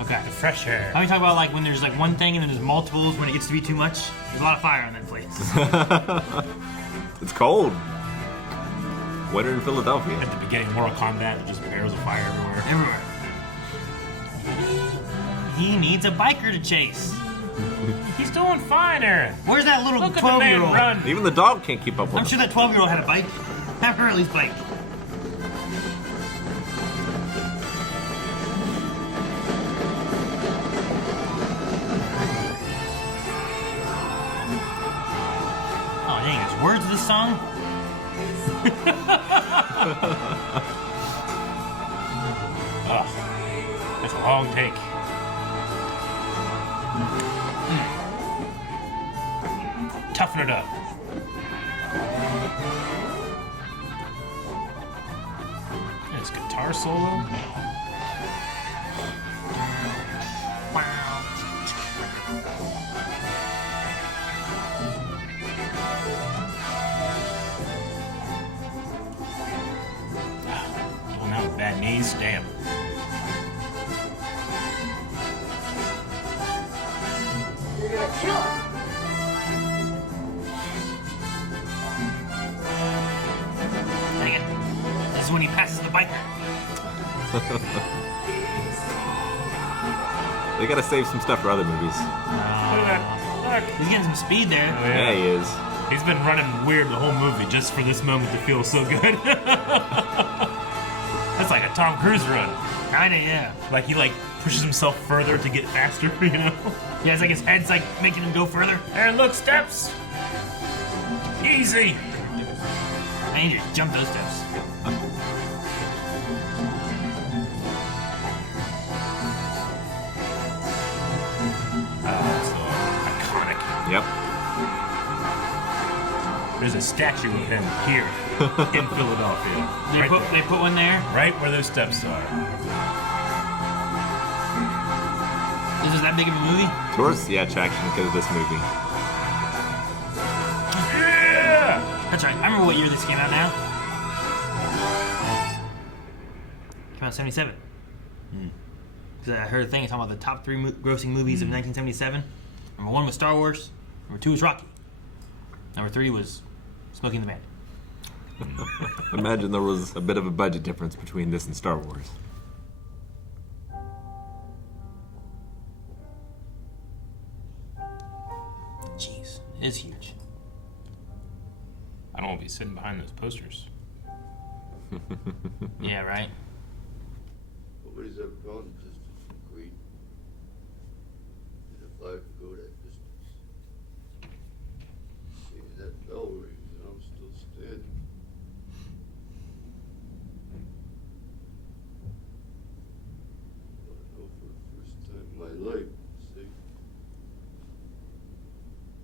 Okay. The fresh air. How we talk about like when there's like one thing and then there's multiples when it gets to be too much? There's a lot of fire on that place. It's cold. Winter in Philadelphia. At the beginning of Mortal Kombat, there's just barrels of fire everywhere. Everywhere. He needs a biker to chase. He's doing fine, Aaron. Where's that little Look at the man 12-year-old? run. Even the dog can't keep up with I'm him. sure that 12-year-old had a bike. Have her at least bike. Oh dang, there's words to this song? Ugh. That's a long take. Toughen it up. His guitar solo. Going out with bad knees, damn. You're gonna kill him. Dang it. This is when he passes the biker. They gotta save some stuff for other movies. Look at that. Look. He's getting some speed there. Yeah, he is. He's been running weird the whole movie just for this moment to feel so good. That's like a Tom Cruise run. Kinda, yeah. Like he pushes himself further to get faster, you know? Yeah, it's like his head's like making him go further. And look, steps. Easy. I need to jump those steps. So iconic. Yep. There's a statue of him here in Philadelphia. They put one there. Right where those steps are. This is that big of a movie? Tourist attraction because of this movie. Yeah! That's right. I remember what year this came out now. Came out 77. Because I heard a thing talking about the top 3 grossing movies of 1977. Number 1 was Star Wars. Number 2 was Rocky. Number 3 was Smoking the Bandit. Imagine there was a bit of a budget difference between this and Star Wars. Jeez, it is huge. I don't want to be sitting behind those posters. Yeah, right? Nobody's ever gone the distance from Creed. And if I could go that distance, see that bell rings and I'm still standing. But I know for the first time in my life, see,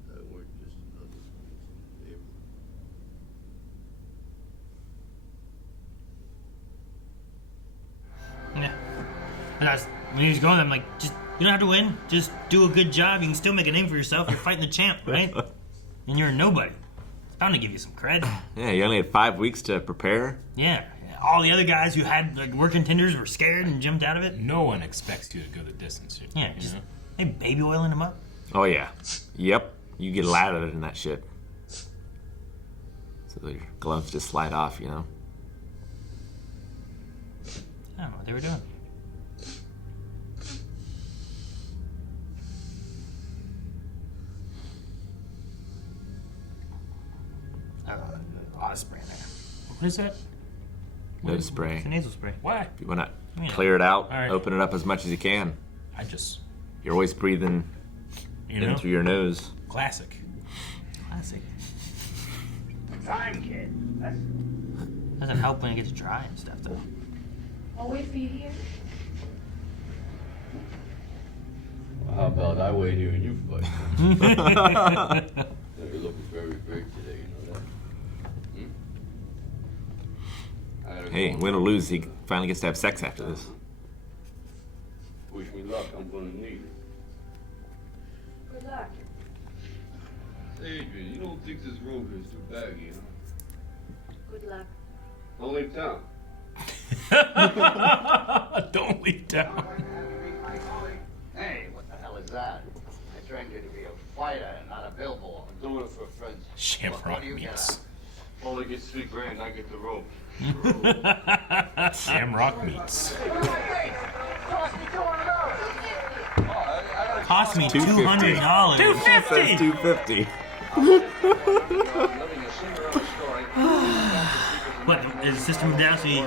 I weren't just another neighbor. Yeah. But when he was going, I'm like, just you don't have to win. Just do a good job. You can still make a name for yourself. You're fighting the champ, right? And you're a nobody. It's bound to give you some cred. Yeah, you only had 5 weeks to prepare. Yeah. All the other guys who had were contenders were scared and jumped out of it. No one expects you to go the distance. Yeah, just they baby oiling him up. Oh yeah. Yep. You get lathered in that shit. So your gloves just slide off, you know. I don't know what they were doing. A lot of spray in there. What is that? Nose spray. It's a nasal spray. Why? If you want to Yeah. clear it out, All right. open it up as much as you can. I just, You're always breathing you in know, through your nose. classic. Classic. Time, kid. Doesn't help when it gets dry and stuff, though. I'll wait for you here. Well, how about I wait here and you fight? You're looking very great today, you know that? I had a Hey, going. win or lose, he finally gets to have sex after this. Wish me luck, I'm gonna need it. Good luck. Adrian, you don't think this road is too baggy, you know? Good luck. Don't leave town. Don't leave town. Hey, what the hell is that? I trained you to be a fighter and not a billboard. I'm doing it for friends. What Shamrock do you get meats. Only get $3,000, I get the rope. Shamrock meats. Cost me $250. $200. Says 250. What? His sister moved out, so he's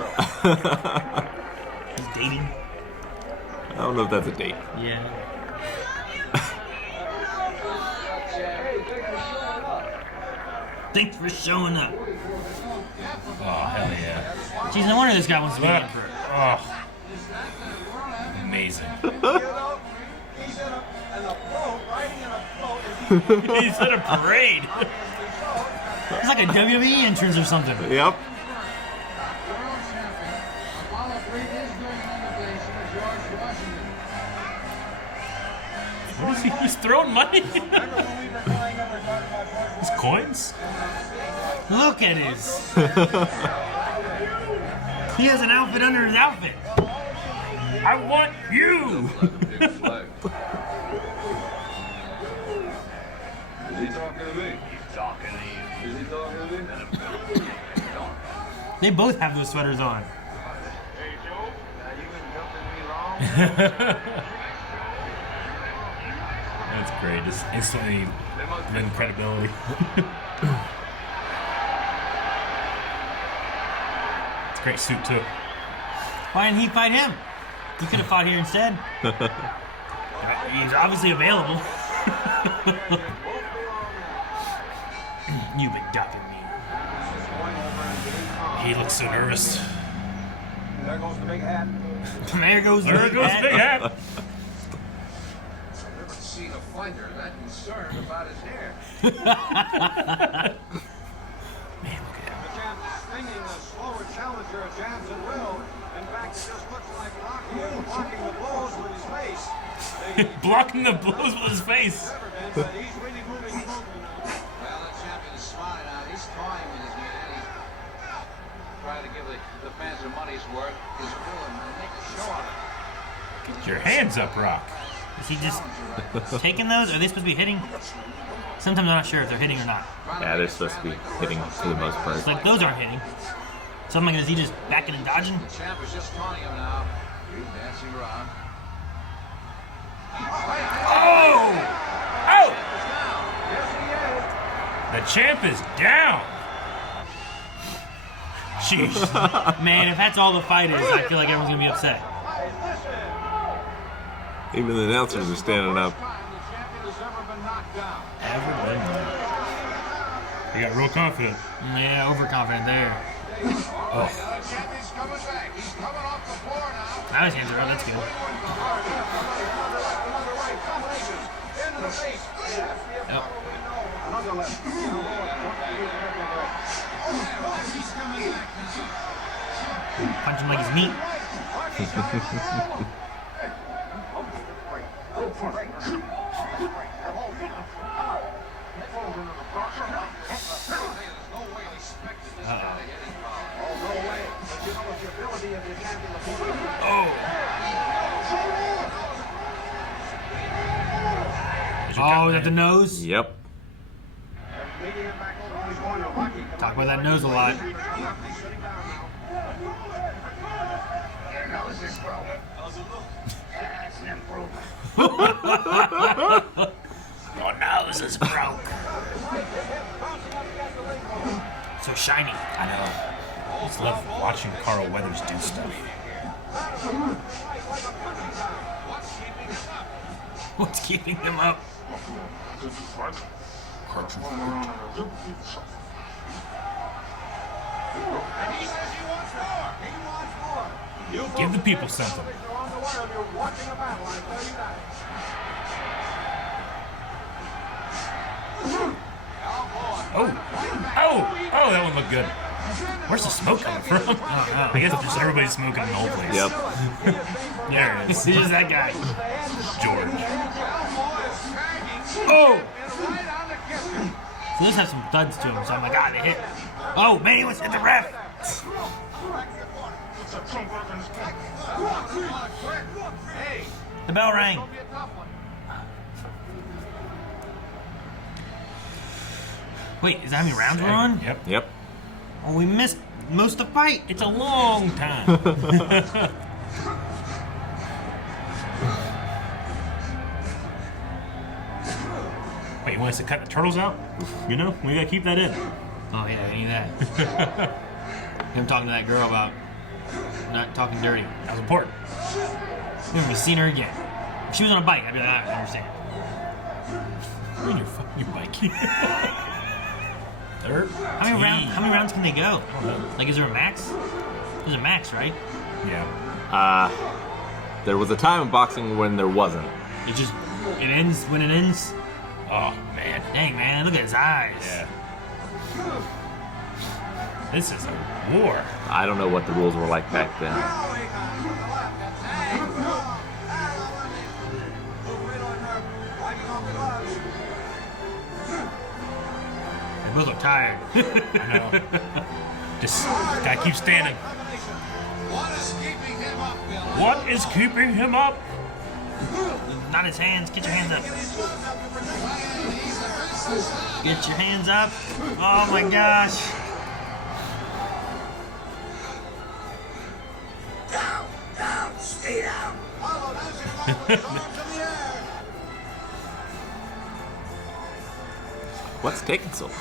dating. I don't know if that's a date. Yeah. Thanks for showing up. Oh, hell yeah. Jeez, no wonder this guy wants to be an emperor. Oh. Amazing. He's at a parade. It's like a WWE entrance or something. Yep. What is he? He's throwing money. His coins? Look at his. He has an outfit under his outfit. I want you. Big flag. Is he talking to me? He's talking to you. Is he talking to me? They both have those sweaters on. Hey, Joe. You been helping me long? That's great. Just instantly win credibility. It's a great suit too. Why didn't he fight him? He could have fought here instead. He's obviously available. You've been ducking me. He looks so nervous. There goes the big hat. There goes the There big goes hat. Big Hat. I've never seen a fighter that concerned about his hair. Man, look at him. The champ swinging the slower challenger jabs at will. In fact, it just looks like Rocky is blocking the blows with his face. Blocking the blows with his face. But he's really moving smoothly now. Well, the champion is smart now. He's toying with his man. He's trying to give the fans their money's worth. He's doing a show of it. Get your hands up, Rock. Is he just taking those? Are they supposed to be hitting? Sometimes I'm not sure if they're hitting or not. Yeah, they're supposed to be hitting for the most part. It's like those aren't hitting. So I'm like, is he just backing and dodging? The champ is just taunting him now. He's dancing around. Oh! Oh! The champ is down. Jeez. Man, if that's all the fight is, I feel like everyone's gonna be upset. Even the announcers are standing up. He got real confident. Yeah, overconfident there. Oh. Now his hands are up, that's good. Yep. Punch him like he's meat. Oh, is that the nose? Yep. Talk about that nose a lot. Your nose is broken. That's an improvement. Your nose is broke. So shiny. I know. I just love watching Carl Weathers do stuff. What's keeping him up? Give the people something. Oh, that one looked good. Where's the smoke coming from? I guess just everybody's smoking in the whole place. Yep. There it is. It's just that guy. George. Oh! So this has some thuds to him, so I'm like, they hit. Oh, man, he was hit the ref. The bell rang. Wait, is that how many rounds we're on? Yep. Yep. Oh, we missed most of the fight. It's a long time. Wait, you want us to cut the turtles out? You know, we gotta keep that in. Oh, yeah, I need that. Him talking to that girl about not talking dirty. That was important. Never seen her again. If she was on a bike, I'd be like, I understand. You're on your fucking bike. How many rounds can they go? Like, is there a max? There's a max, right? Yeah. There was a time in boxing when there wasn't. It ends when it ends. Oh, man. Dang, man, look at his eyes. Yeah. This is a war. I don't know what the rules were like back then. They both look tired. I know. Just gotta keep standing. What is keeping him up? Not his hands. Get your hands up. Get your hands up. Oh my gosh. Down, stay down. What's taking so long?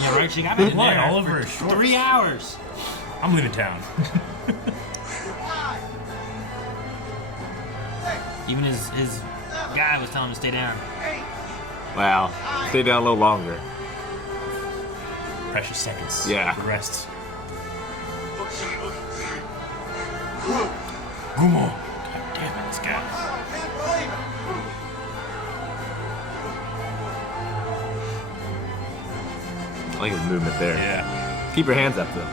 Yeah, right. She got it in Blood there all for over his shorts. 3 hours. I'm leaving town. Even his guy was telling him to stay down. Wow. Stay down a little longer. Precious seconds. Yeah. The rest. Come on. God damn it, this guy. I like his movement there. Yeah. Keep your hands up, though.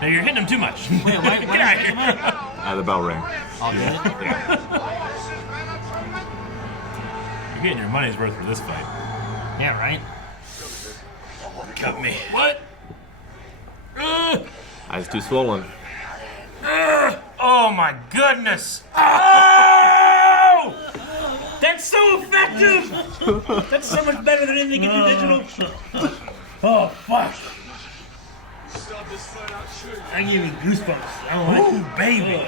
Now you're hitting him too much. Wait, why Get out of here. The bell ring. I'll get it. You're getting your money's worth for this fight. Yeah, right? cut me. What? Eyes too swollen. Oh my goodness! Oh! That's so effective! That's so much better than anything you can do digital. Oh fuck! I give you goosebumps. I'm like, ooh, baby.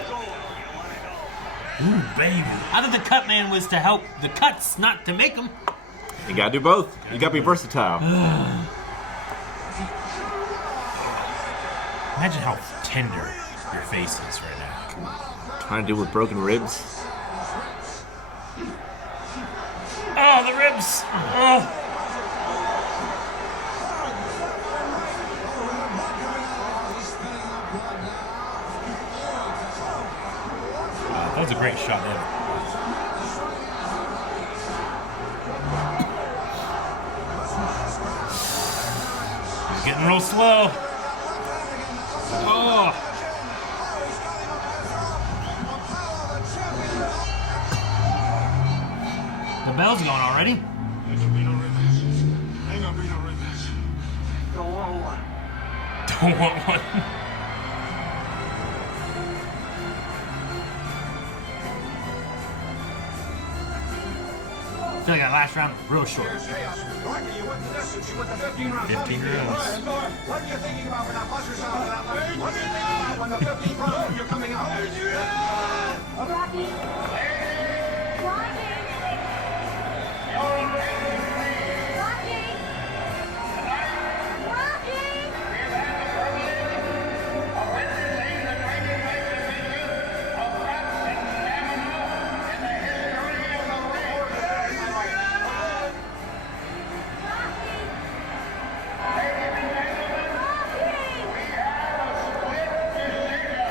Ooh, baby. I thought the cut man was to help the cuts, not to make them. You gotta do both. You gotta be versatile. Imagine how tender your face is right now. Trying to deal with broken ribs. Oh, the ribs! Oh. That was a great shot there. He's getting real slow. Oh. The bell's going already. Don't want one. I feel like that last round was real short. 15 rounds. What are you thinking about when I bust yourself out of that? What are you thinking about when the 15th round you're coming out? Rocky. Rocky.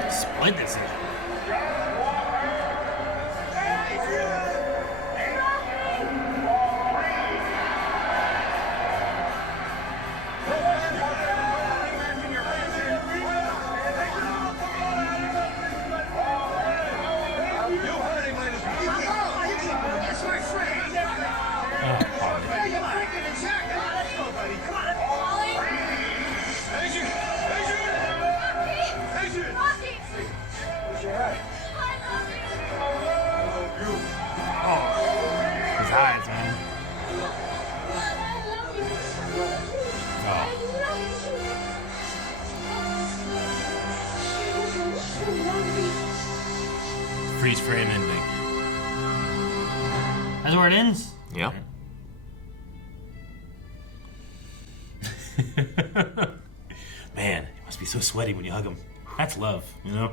Split this in. His eyes, man. Freeze frame ending. That's where it ends? Yeah. Man, it must be so sweaty when you hug him. That's love, you know?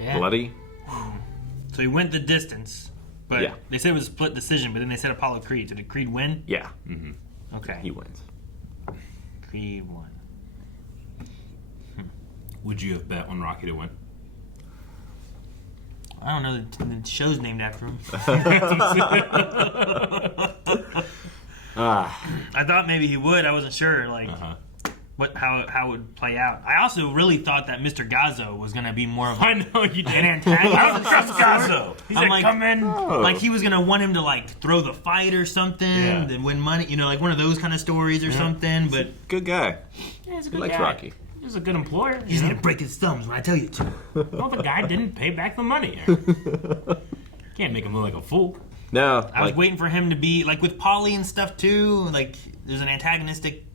Yeah. Bloody. So he went the distance, but Yeah. they said it was a split decision, but then they said Apollo Creed. So did Creed win? Yeah. Okay. He wins. Creed won. Would you have bet on Rocky to win? I don't know. The show's named after him. I thought maybe he would. I wasn't sure. Like, how it would play out. I also really thought that Mr. Gazzo was gonna be more of I know you did. an antagonist. I don't trust Gazzo. He said, like, come in. Like he was gonna want him to like throw the fight or something, Yeah. then win money. You know, like one of those kind of stories or something. But Good guy. Yeah, he's a He good likes guy. Rocky. He's a good employer. he's gonna break his thumbs when I tell you to. Well, the guy didn't pay back the money. Can't make him look like a fool. No. I was waiting for him to be like with Paulie and stuff too. Like there's an antagonistic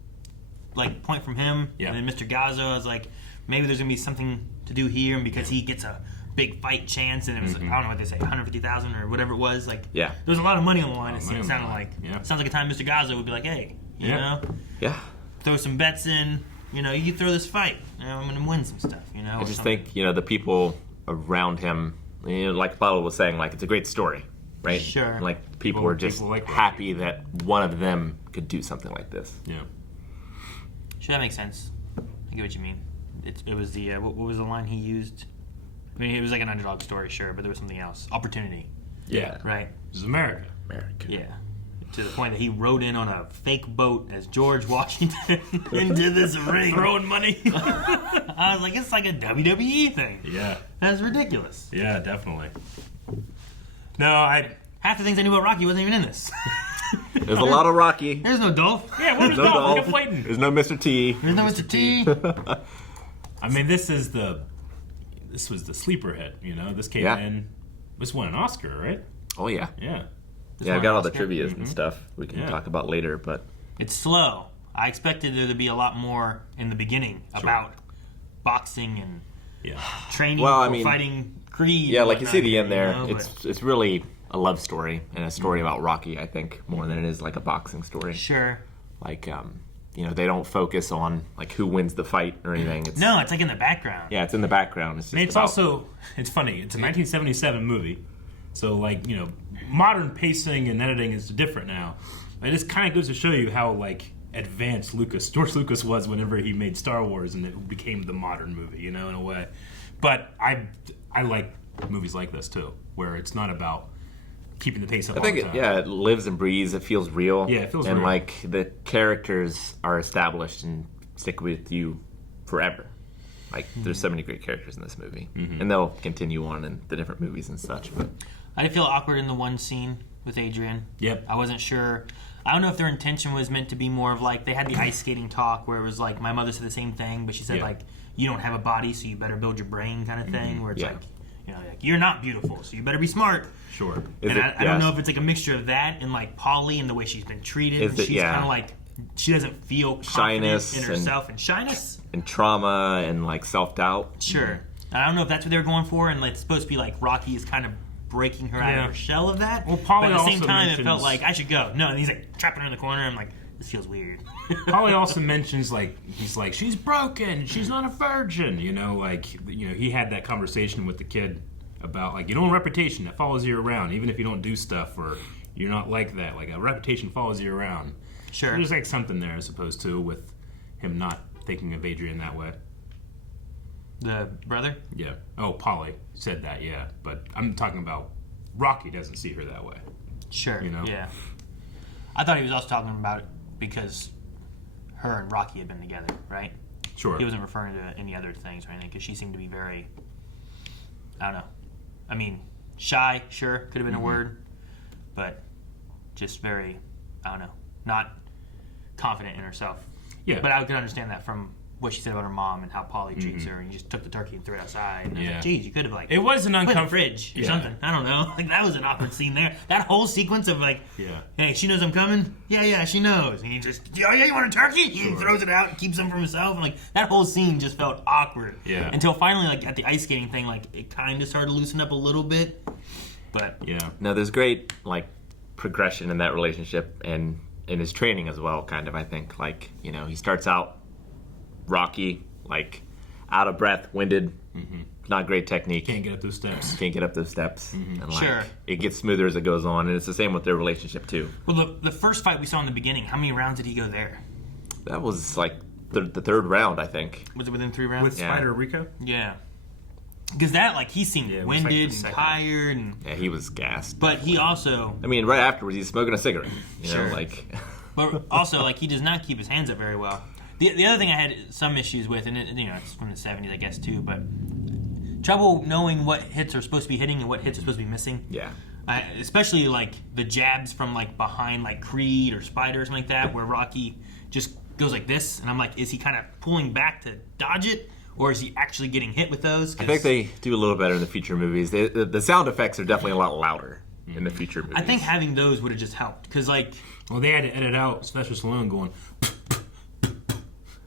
like point from him. Yeah. And then Mr. Gazzo, I was like, maybe there's gonna be something to do here, and because he gets a big fight chance, and it was I don't know what they say, 150,000 or whatever it was. Like Yeah. there was a lot of money on the line. It money on the sounded line. like. Yeah. Sounds like a time Mr. Gazzo would be like, hey, you know, Yeah. throw some bets in. You know, you throw this fight. You know, I'm gonna win some stuff. You know, I just think, the people around him, like Paulo was saying, like, it's a great story, right? Sure. Like, people were just like happy that one of them could do something like this. Yeah. Sure, that makes sense. I get what you mean. It was the what was the line he used? I mean, it was like an underdog story, sure, but there was something else. Opportunity, Yeah. right? This is America. America. Yeah. To the point that he rode in on a fake boat as George Washington into this ring, Throwing money. I was like, it's like a WWE thing. Yeah. That's ridiculous. Yeah, definitely. No, Half the things I knew about Rocky wasn't even in this. There's a lot of Rocky. There's no Dolph. Yeah, where's No Dolph? Dolph. We kept waiting. There's no Mr. T. There's no Mr. T. I mean, this was the sleeper hit. You know, this came in. This won an Oscar, right? Oh yeah. Yeah. Yeah, I've got all the Oscar. trivias and stuff we can talk about later, but It's slow. I expected there to be a lot more in the beginning about boxing and training for fighting Creed. yeah, like you see the end there. You know, It's really a love story and a story about Rocky, I think, more than it is like a boxing story. Sure. Like, you know, they don't focus on like who wins the fight or anything. It's like in the background. Yeah, it's in the background. It's just it's funny. It's a 1977 movie, so like, you know, modern pacing and editing is different now. It just kind of goes to show you how like advanced George Lucas was whenever he made Star Wars, and it became the modern movie, you know, in a way. But I like movies like this too, where it's not about keeping the pace up. I think it lives and breathes. It feels real. Yeah, it feels and real. like the characters are established and stick with you forever. Like there's so many great characters in this movie, and they'll continue on in the different movies and such. But I did feel awkward in the one scene with Adrian. Yep. I wasn't sure. I don't know if their intention was meant to be more of like, they had the ice skating talk where it was like, my mother said the same thing, but she said like, you don't have a body, so you better build your brain kind of thing, where it's like, you know, like, you're not beautiful, so you better be smart. Sure. I don't know if it's like a mixture of that and like Paulie and the way she's been treated. And she's kind of like, she doesn't feel confident shyness in herself and shyness. And trauma and like self-doubt. Sure. I don't know if that's what they were going for, and like, it's supposed to be like Rocky is kind of breaking her out of her shell of that. Well, Paulie but at the same also time, mentions, it felt like I should go. No, and he's like trapping her in the corner. I'm like, this feels weird. Paulie also mentions like, he's like, she's broken, she's not a virgin. You know, like, you know, he had that conversation with the kid about like, you don't have a reputation that follows you around, even if you don't do stuff or you're not like that. Like a reputation follows you around. Sure. There's like something there as opposed to with him not thinking of Adrian that way. The brother? Yeah. Oh, Paulie said that, yeah. But I'm talking about Rocky doesn't see her that way. Sure. You know? Yeah. I thought he was also talking about it because her and Rocky had been together, right? Sure. He wasn't referring to any other things or anything because she seemed to be very, I don't know. I mean, shy, sure, could have been a word, but just very, I don't know, not confident in herself. Yeah. But I could understand that from what she said about her mom and how Paulie treats her, and you just took the turkey and threw it outside. And I was like, geez, you could have like it was an put it in the uncomfortable fridge or something. I don't know. Like that was an awkward scene there. That whole sequence of like, hey, she knows I'm coming. Yeah, she knows. And he just, oh yeah, you want a turkey? He throws it out and keeps them for himself. And like that whole scene just felt awkward. Yeah. Until finally, like at the ice skating thing, like it kind of started to loosen up a little bit. But No, there's great like progression in that relationship and in his training as well. Kind of, I think. Like, you know, he starts out Rocky, like out of breath, winded, not great technique. Can't get up those steps. And like, it gets smoother as it goes on, and it's the same with their relationship too. Well, the first fight we saw in the beginning, how many rounds did he go there? That was like the third round, I think. Was it within 3 rounds? With Spider Rico? Yeah. Because that, like, he seemed winded and tired. And yeah, he was gassed. But he also... I mean, right afterwards, he's smoking a cigarette. You know, like... But also, like, he does not keep his hands up very well. The other thing I had some issues with, and it's from the 70s, I guess, too, but trouble knowing what hits are supposed to be hitting and what hits are supposed to be missing. Yeah. Especially, like, the jabs from, like, behind, like, Creed or Spider or something like that, where Rocky just goes like this, and I'm like, is he kind of pulling back to dodge it? Or is he actually getting hit with those? I think they do a little better in the future movies. The sound effects are definitely a lot louder in the future movies. I think having those would have just helped, because, like... Well, they had to edit out Sylvester Stallone going...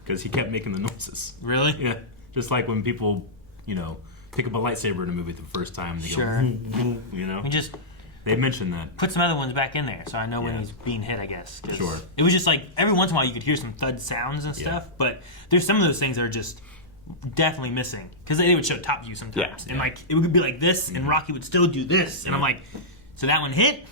Because he kept making the noises. Really? Yeah. Just like when people, you know, pick up a lightsaber in a movie the first time. They go, you know? They mentioned that. Put some other ones back in there so I know when he's being hit, I guess. Sure. It was just like, every once in a while you could hear some thud sounds and stuff, but there's some of those things that are just definitely missing. Because they would show top view sometimes. And like, it would be like this, and Rocky would still do this. And I'm like... So that one hit?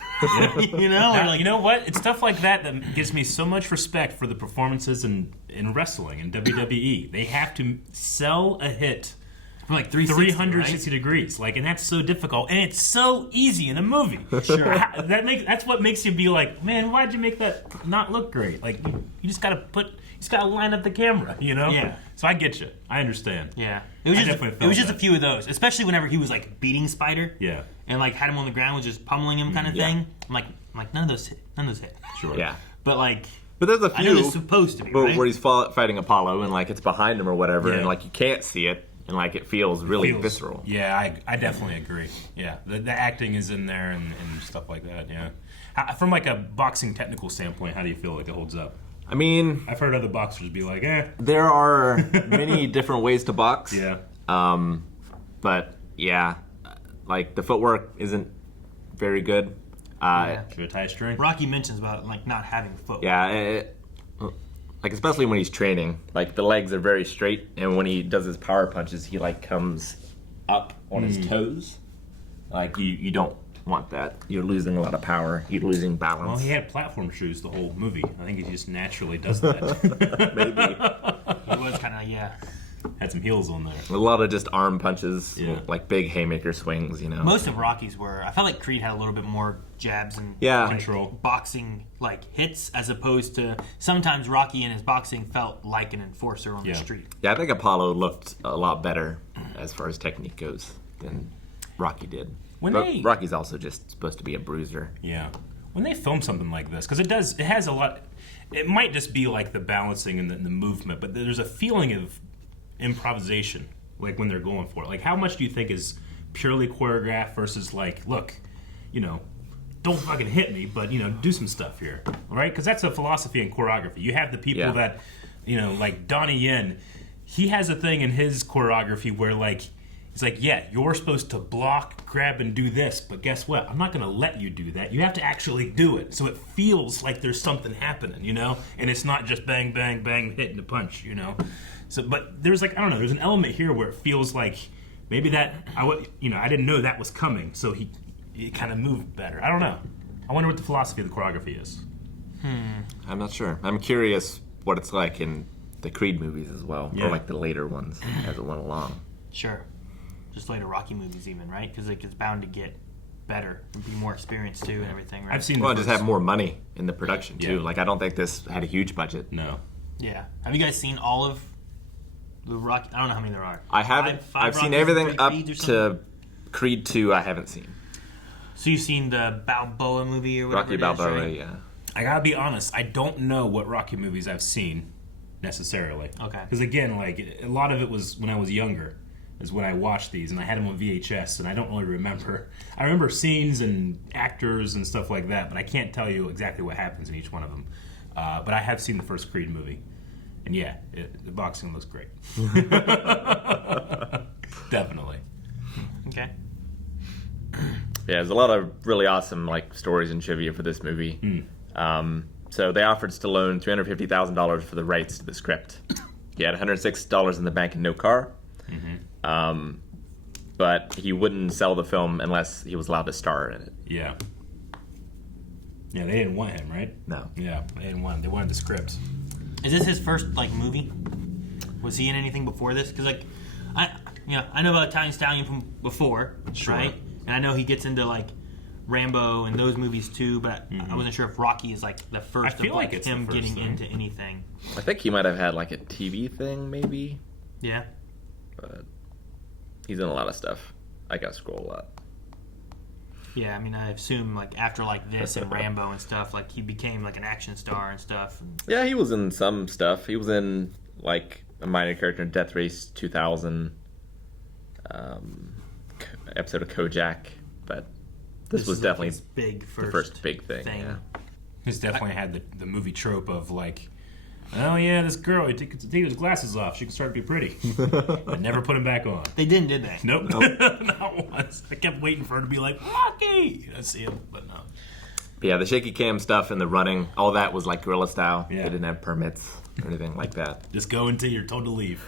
You know? Now, you know what? It's stuff like that that gives me so much respect for the performances in wrestling and WWE. They have to sell a hit from like 360 degrees. Like, and that's so difficult. And it's so easy in a movie. Sure. That's what makes you be like, man, why'd you make that not look great? Like, you just got to put he's got to line up the camera, you know? Yeah. So I get you. I understand. Yeah. It was just a few of those, especially whenever he was like beating Spider. Yeah. And like had him on the ground, was just pummeling him kind of thing. I'm like none of those hit. Sure. Yeah. But like. But there's a few. I know it's supposed to be, right? Where he's fighting Apollo and like it's behind him or whatever, and Yeah. like you can't see it, and like it feels really visceral. Yeah, I definitely agree. Yeah, the acting is in there and stuff like that. Yeah. From like a boxing technical standpoint, how do you feel like it holds up? I mean, I've heard other boxers be like, eh. There are many different ways to box. Yeah. But yeah, like the footwork isn't very good. Should I tie a string? Rocky mentions about like not having footwork. Yeah, like especially when he's training, like the legs are very straight, and when he does his power punches, he like comes up on his toes. Like you don't want that. You're losing a lot of power. You're losing balance. Well, he had platform shoes the whole movie. I think he just naturally does that. Maybe. He was kind of had some heels on there. A lot of just arm punches, like big haymaker swings, you know. Most of Rocky's were. I felt like Creed had a little bit more jabs and control, boxing like hits, as opposed to sometimes Rocky in his boxing felt like an enforcer on the street. Yeah, I think Apollo looked a lot better as far as technique goes than Rocky did. Rocky's also just supposed to be a bruiser. Yeah. When they film something like this, because it has a lot. It might just be like the balancing and the movement, but there's a feeling of improvisation, like when they're going for it. Like, how much do you think is purely choreographed versus like, look, you know, don't fucking hit me, but, you know, do some stuff here, right? Because that's a philosophy in choreography. You have the people that, you know, like Donnie Yen, he has a thing in his choreography where, like, it's like, yeah, you're supposed to block, grab, and do this, but guess what? I'm not going to let you do that. You have to actually do it, so it feels like there's something happening, you know? And it's not just bang, bang, bang, hitting a punch, you know? So, but there's like, I don't know, there's an element here where it feels like maybe that, I didn't know that was coming, so he kind of moved better. I don't know. I wonder what the philosophy of the choreography is. I'm not sure. I'm curious what it's like in the Creed movies as well, or like the later ones as it went along. Sure. Just later Rocky movies even, right? Because like, it's bound to get better and be more experienced too and everything, right? I've seen just have more money in the production too. Yeah. Like, I don't think this had a huge budget. No. Yeah. Have you guys seen all of the Rocky? I don't know how many there are. I haven't. I've seen Rockies, everything 3 up Creeds or to something? Creed 2. I haven't seen. So you've seen the Balboa movie or whatever Rocky it is, Balboa, right? yeah. I gotta be honest, I don't know what Rocky movies I've seen necessarily. Okay. Because again, like, a lot of it was when I was younger, is when I watched these, and I had them on VHS, and I don't really remember. I remember scenes and actors and stuff like that, but I can't tell you exactly what happens in each one of them. But I have seen the first Creed movie, and yeah, the boxing looks great. Definitely. Okay. Yeah, there's a lot of really awesome like stories and trivia for this movie. So they offered Stallone $350,000 for the rights to the script. He had $106 in the bank and no car. But he wouldn't sell the film unless he was allowed to star in it. Yeah. Yeah, they didn't want him, right? No. Yeah, they didn't want him. They wanted the script. Is this his first like movie? Was he in anything before this? Because like, I know about Italian Stallion from before, right? And I know he gets into like Rambo and those movies too, but I wasn't sure if Rocky is like the first of like it's him the first getting thing. into anything. I think he might have had like a TV thing, maybe. Yeah. But he's in a lot of stuff. I gotta scroll a lot. Yeah, I mean, I assume like after like this and Rambo and stuff, like he became like an action star and stuff. And Yeah, he was in some stuff. He was in like a minor character in Death Race 2000, episode of Kojak, but this was is, like, definitely his big the first big thing. Yeah. He's definitely had the movie trope of like, oh yeah, this girl, he take his glasses off, she can start to be pretty. But never put him back on. They didn't, did they? Nope. Not once. I kept waiting for her to be like, Rocky! I see him, but no. But yeah, the shaky cam stuff and the running, all that was like guerrilla style. Yeah. They didn't have permits or anything like that. Just go until you're told to leave.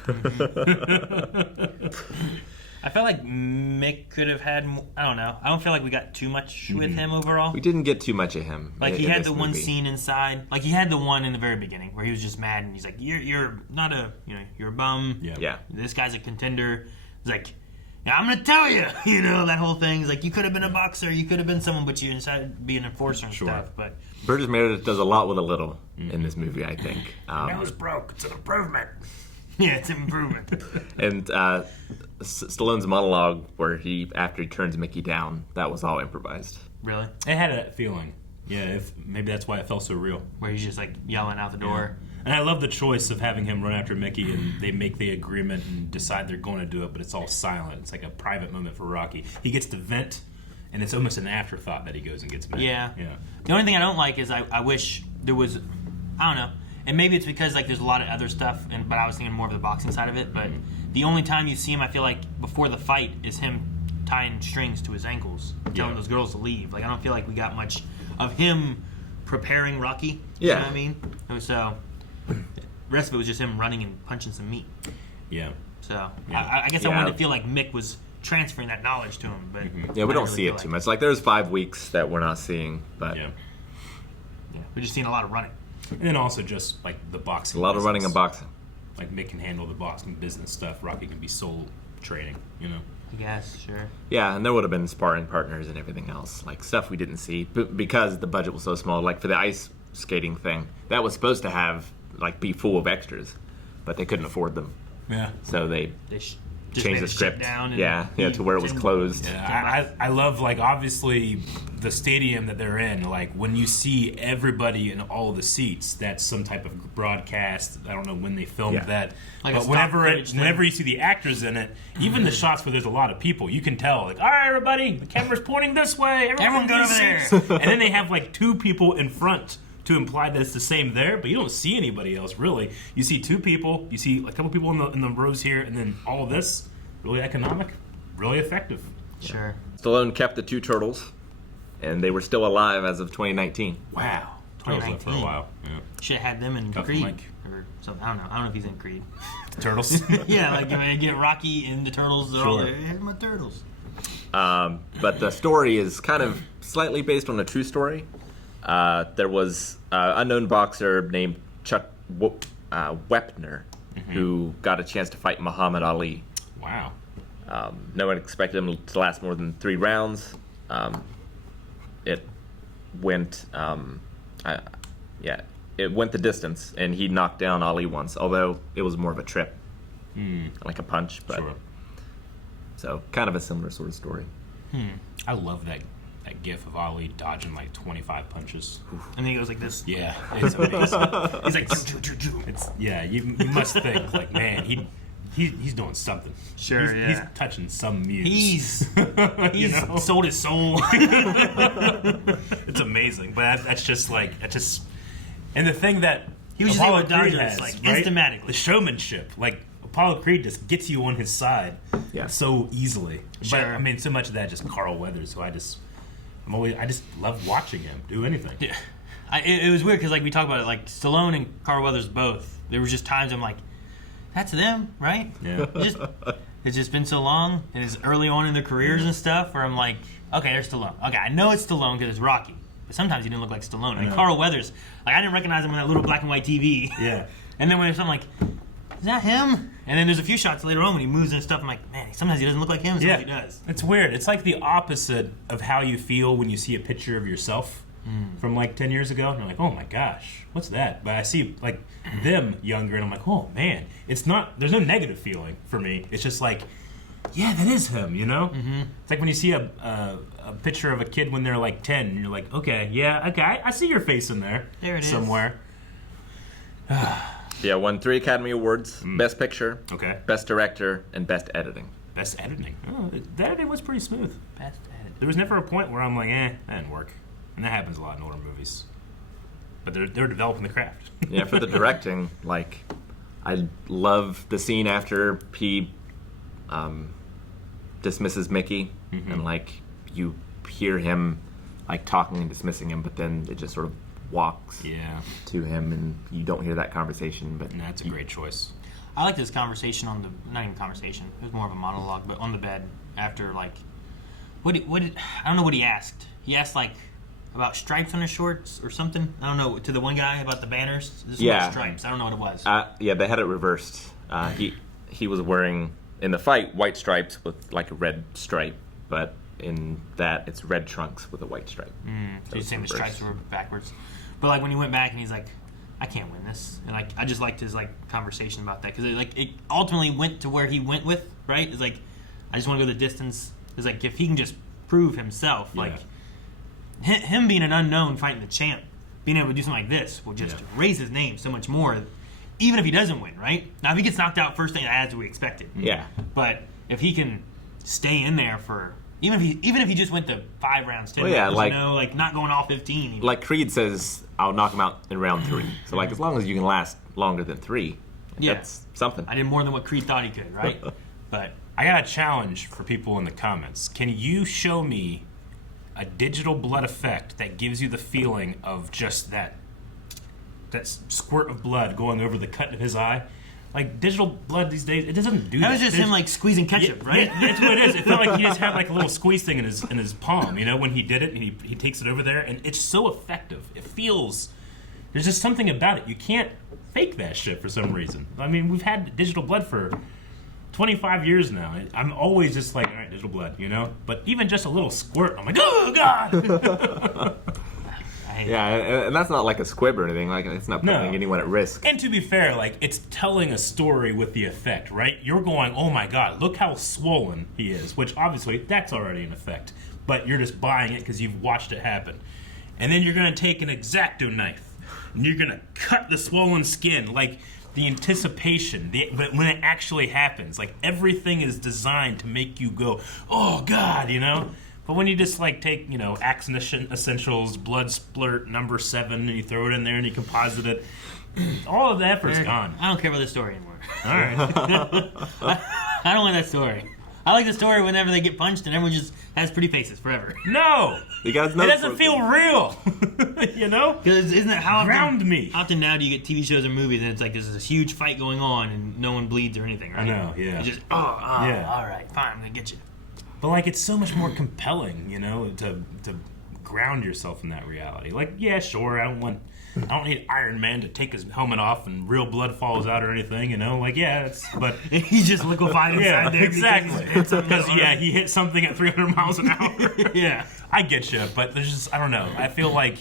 I felt like Mick could have had. I don't know. I don't feel like we got too much with him overall. We didn't get too much of him. Like he in had this the one movie. scene inside. Like he had the one in the very beginning where he was just mad and he's like, "You're not a you're a bum. Yeah. This guy's a contender." He's like, "Yeah, I'm gonna tell you." You know that whole thing. He's like, "You could have been a boxer. You could have been someone, but you decided to be an enforcer and stuff." But Burgess Meredith does a lot with a little in this movie, I think. That was broke. It's an improvement. Yeah, it's an improvement. And Stallone's monologue, where after he turns Mickey down, that was all improvised. Really? It had that feeling. Yeah, maybe that's why it felt so real. Where he's just like yelling out the door. Yeah. And I love the choice of having him run after Mickey, and they make the agreement and decide they're going to do it, but it's all silent. It's like a private moment for Rocky. He gets to vent, and it's almost an afterthought that he goes and gets mad. Yeah. The only thing I don't like is I wish there was, I don't know, and maybe it's because like there's a lot of other stuff, but I was thinking more of the boxing side of it. But the only time you see him, I feel like before the fight, is him tying strings to his ankles, telling those girls to leave. Like I don't feel like we got much of him preparing Rocky. You know what I mean? So the rest of it was just him running and punching some meat. Yeah. So I guess I wanted to feel like Mick was transferring that knowledge to him, but we don't see it too much. Like there's 5 weeks that we're not seeing, but we're just seeing a lot of running. And then also just like the boxing. A lot of running and boxing. Like Mick can handle the boxing business stuff. Rocky can be soul training. I guess, sure. Yeah, and there would have been sparring partners and everything else, like stuff we didn't see, because the budget was so small. Like for the ice skating thing, that was supposed to be full of extras, but they couldn't afford them. Yeah. So they changed the script. Down to where it was closed. Yeah, I love like obviously the stadium that they're in. Like when you see everybody in all the seats, that's some type of broadcast. I don't know when they filmed that, like but whenever you see the actors in it, even the shots where there's a lot of people, you can tell. Like, all right, everybody, the camera's pointing this way. Everyone go over there. And then they have like 2 people in front to imply that it's the same there, but you don't see anybody else really. You see 2 people, you see a couple people in the rows here, and then all of this. Really economic, really effective. Sure. Stallone kept the 2 turtles, and they were still alive as of 2019. Wow. 2019 for a while. Yeah. Should have had them in Creed or something. I don't know if he's in Creed. Turtles. Yeah, like I get Rocky and the turtles. They're all there. Here's my turtles. But the story is kind of slightly based on a true story. There was an unknown boxer named Chuck Wepner who got a chance to fight Muhammad Ali. Wow. No one expected him to last more than 3 rounds. It went, it went the distance, and he knocked down Ali once, although it was more of a trip, like a punch. But so kind of a similar sort of story. I love that gif of Ali dodging like 25 punches. And he goes like this. Yeah, it's amazing. He's like, you must think like, man, he's doing something. Sure, he's touching some muse. He's sold his soul. It's amazing, but that's just. And the thing that he was Apollo just able to Creed dodge has, like right? instantly. The showmanship, like Apollo Creed, just gets you on his side so easily. Sure. But I mean, so much of that just Carl Weathers. So I just love watching him do anything. Yeah, it was weird because like we talk about it, like Stallone and Carl Weathers both. There was just times I'm like, that's them, right? Yeah. It's just been so long, and it's early on in their careers and stuff, where I'm like, okay, there's Stallone. Okay, I know it's Stallone because it's Rocky, but sometimes he didn't look like Stallone. And Carl Weathers, like I didn't recognize him on that little black and white TV. Yeah. And then when I'm like, is that him? And then there's a few shots later on when he moves and stuff. I'm like, man, sometimes he doesn't look like him. Sometimes he does. It's weird. It's like the opposite of how you feel when you see a picture of yourself from like 10 years ago. And you're like, oh my gosh, what's that? But I see like them younger, and I'm like, oh man, it's not. There's no negative feeling for me. It's just like, yeah, that is him. It's like when you see a picture of a kid when they're like 10, and you're like, okay, I see your face in there. There it somewhere. Yeah, won 3 Academy Awards: Best Picture, Best Director, and Best Editing. Best editing. Oh, the editing was pretty smooth. Best editing. There was never a point where I'm like, that didn't work, and that happens a lot in older movies. But they're developing the craft. Yeah, for the directing, like, I love the scene after he dismisses Mickey, and like you hear him like talking and dismissing him, but then it just sort of walks to him, and you don't hear that conversation. But that's a great choice. I like this conversation on the not even conversation. It was more of a monologue, but on the bed after like, what did I don't know what he asked. He asked like about stripes on his shorts or something. I don't know, to the one guy about the banners. This was stripes. I don't know what it was. Yeah, they had it reversed. He was wearing in the fight white stripes with like a red stripe, but in that it's red trunks with a white stripe. So you're saying the stripes were backwards. But like when he went back and he's like, I can't win this. And like I just liked his like conversation about that because it ultimately went to where he went with, right? It's like I just want to go the distance. It's like if he can just prove himself, like him being an unknown fighting the champ, being able to do something like this will just raise his name so much more, even if he doesn't win, right? Now if he gets knocked out first thing as we expected. Yeah. But if he can stay in there for even if he just went to 5 rounds, 10 rounds, like, like not going all 15. Even. Like Creed says, I'll knock him out in round 3. So like as long as you can last longer than 3, that's something. I did more than what Creed thought he could, right? But I got a challenge for people in the comments. Can you show me a digital blood effect that gives you the feeling of just that squirt of blood going over the cut of his eye? Like digital blood these days, it doesn't do that. That was just him like squeezing ketchup, right? Yeah, that's what it is. It felt like he just had like a little squeeze thing in his palm, you know, when he did it, and he takes it over there, and it's so effective. It feels, there's just something about it. You can't fake that shit for some reason. I mean, we've had digital blood for 25 years now. I'm always just like, all right, digital blood, you know? But even just a little squirt, I'm like, oh, God! Yeah, and that's not like a squib or anything. Like it's not putting anyone at risk. And to be fair, like it's telling a story with the effect, right? You're going, oh my God, look how swollen he is, which obviously that's already an effect. But you're just buying it because you've watched it happen. And then you're going to take an X-Acto knife and you're going to cut the swollen skin, like the anticipation, but when it actually happens, like everything is designed to make you go, oh God, you know? But when you just like take, you know, Axe Essentials, Blood Splurt, number 7, and you throw it in there and you composite it, all of the effort's gone. I don't care about the story anymore. All right. I don't like that story. I like the story whenever they get punched and everyone just has pretty faces forever. No! You guys know it doesn't feel real! You know? Because isn't that how Ground me! Often now do you get TV shows or movies and it's like there's this huge fight going on and no one bleeds or anything, right? I know, yeah. It's just, all right, fine, I'm going to get you. But like it's so much more compelling, you know, to ground yourself in that reality. Like, yeah, sure, I don't need Iron Man to take his helmet off and real blood falls out or anything, you know. Like, yeah, but he's just liquefied inside there. Exactly. Because he hit something at 300 miles an hour. Yeah, I get you, but there's just I don't know. I feel like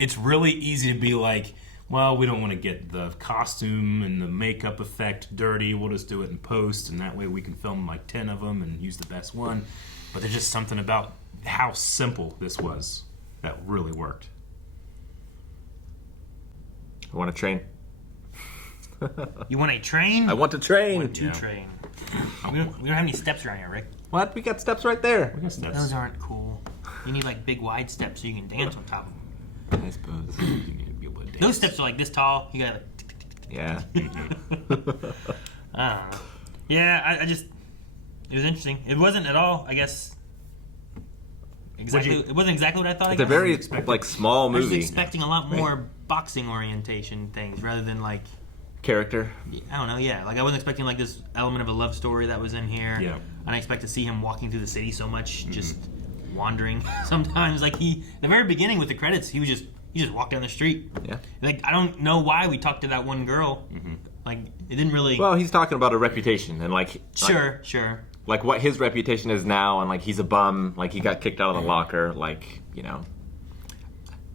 it's really easy to be like, well, we don't want to get the costume and the makeup effect dirty. We'll just do it in post, and that way we can film like 10 of them and use the best one. But there's just something about how simple this was that really worked. I want to train. You want a train? I want to train. I want to train. We don't have any steps around here, Rick. What? We got steps right there. We got steps. Those aren't cool. You need like big wide steps so you can dance on top of them. I suppose you need to be able to dance. Those steps are like this tall. You gotta. Yeah. I don't know. Yeah, I just. It was interesting. It wasn't at all, I guess. Exactly. It wasn't exactly what I thought. It's a very like small movie. I was expecting a lot more boxing orientation things rather than like character. I don't know. Yeah, like I wasn't expecting like this element of a love story that was in here. Yeah. I didn't expect to see him walking through the city so much, just wandering. Sometimes, like in the very beginning with the credits, he just walked down the street. Yeah. Like I don't know why we talked to that one girl. Like it didn't really. Well, he's talking about a reputation and like. Sure. Like what his reputation is now, and like he's a bum, like he got kicked out of the locker, like, you know.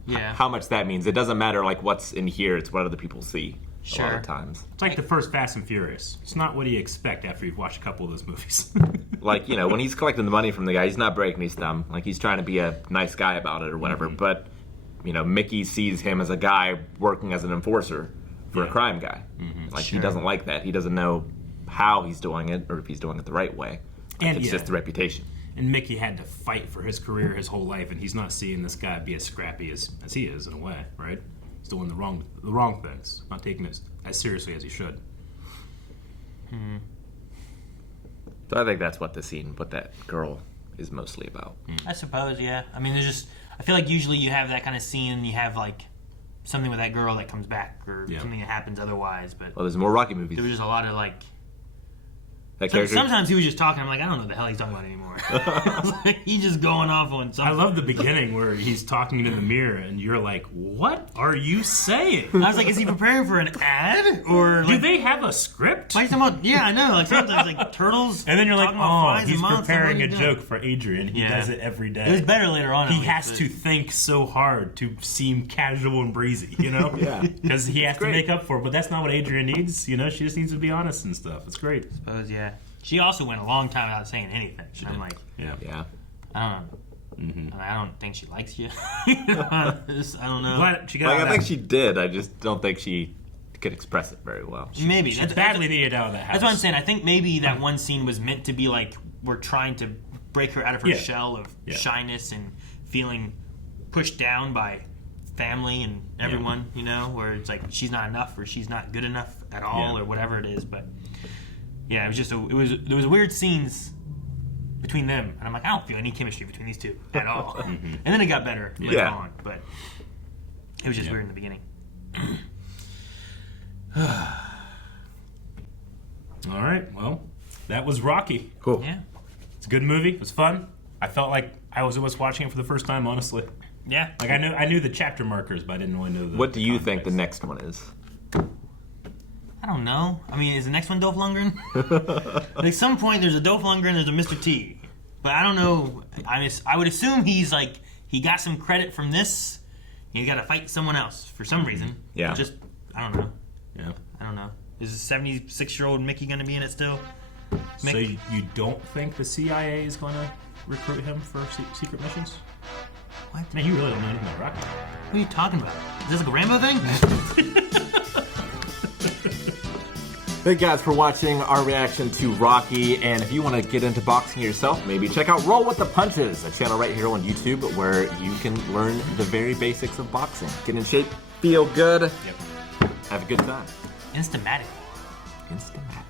Yeah. How much that means. It doesn't matter like what's in here, it's what other people see. Sure. A lot of times. It's like the first Fast and Furious. It's not what you expect after you've watched a couple of those movies. Like, you know, when he's collecting the money from the guy, he's not breaking his thumb. Like he's trying to be a nice guy about it or whatever. But, you know, Mickey sees him as a guy working as an enforcer for a crime guy. Like he doesn't like that. He doesn't know how he's doing it or if he's doing it the right way. Like, it's just the reputation. And Mickey had to fight for his career his whole life, and he's not seeing this guy be as scrappy as he is in a way, right? He's doing the wrong things, not taking it as seriously as he should. So I think that's what that girl is mostly about. I suppose, yeah. I mean, I feel like usually you have that kind of scene, you have like something with that girl that comes back or something that happens otherwise, but well, there's more Rocky movies. There was just a lot of like. So sometimes he was just talking. I'm like, I don't know what the hell he's talking about anymore. Like, he's just going off on something. I love the beginning where he's talking into the mirror, and you're like, "What are you saying?" I was like, "Is he preparing for an ad or do they have a script?" correct. Why are you talking about? Yeah, I know. Like sometimes like turtles. And then you're like, talking about oh, flies he's and moths, preparing what a are you joke doing? for Adrian. He does it every day. It was better later on. He at least, has to think so hard to seem casual and breezy, you know? Yeah. Because he has to make up for it. But that's not what Adrian needs, you know? She just needs to be honest and stuff. It's great. I suppose, yeah. She also went a long time without saying anything. I'm like, Yeah. I don't know. I don't think she likes you. I don't know. But she got I think she did. I just don't think she could express it very well. Maybe. She badly needed out of the house. That's what I'm saying. I think maybe that one scene was meant to be like we're trying to break her out of her shell of shyness and feeling pushed down by family and everyone, you know, where it's like she's not enough or she's not good enough at all or whatever it is. But yeah, it was just there was weird scenes between them, and I'm like, I don't feel any chemistry between these two at all. And then it got better later on, but it was just weird in the beginning. All right, well, that was Rocky. Cool. Yeah. It's a good movie. It was fun. I felt like I was almost watching it for the first time, honestly. Yeah. Like I knew the chapter markers, but I didn't really know the What do you think the next one is? I don't know. I mean, is the next one Dolph Lundgren? At some point, there's a Dolph Lundgren, there's a Mr. T. But I don't know. I would assume he's like, he got some credit from this. He's got to fight someone else for some reason. Yeah. Just, I don't know. Yeah. I don't know. Is 76-year-old Mickey going to be in it still? So you don't think the CIA is going to recruit him for secret missions? What? Man, you really don't know anything about Rocky. What are you talking about? Is this like a Rambo thing? Thank you guys for watching our reaction to Rocky, and if you want to get into boxing yourself, maybe check out Roll With The Punches, a channel right here on YouTube where you can learn the very basics of boxing. Get in shape, feel good, have a good time. Instamatic. Instamatic.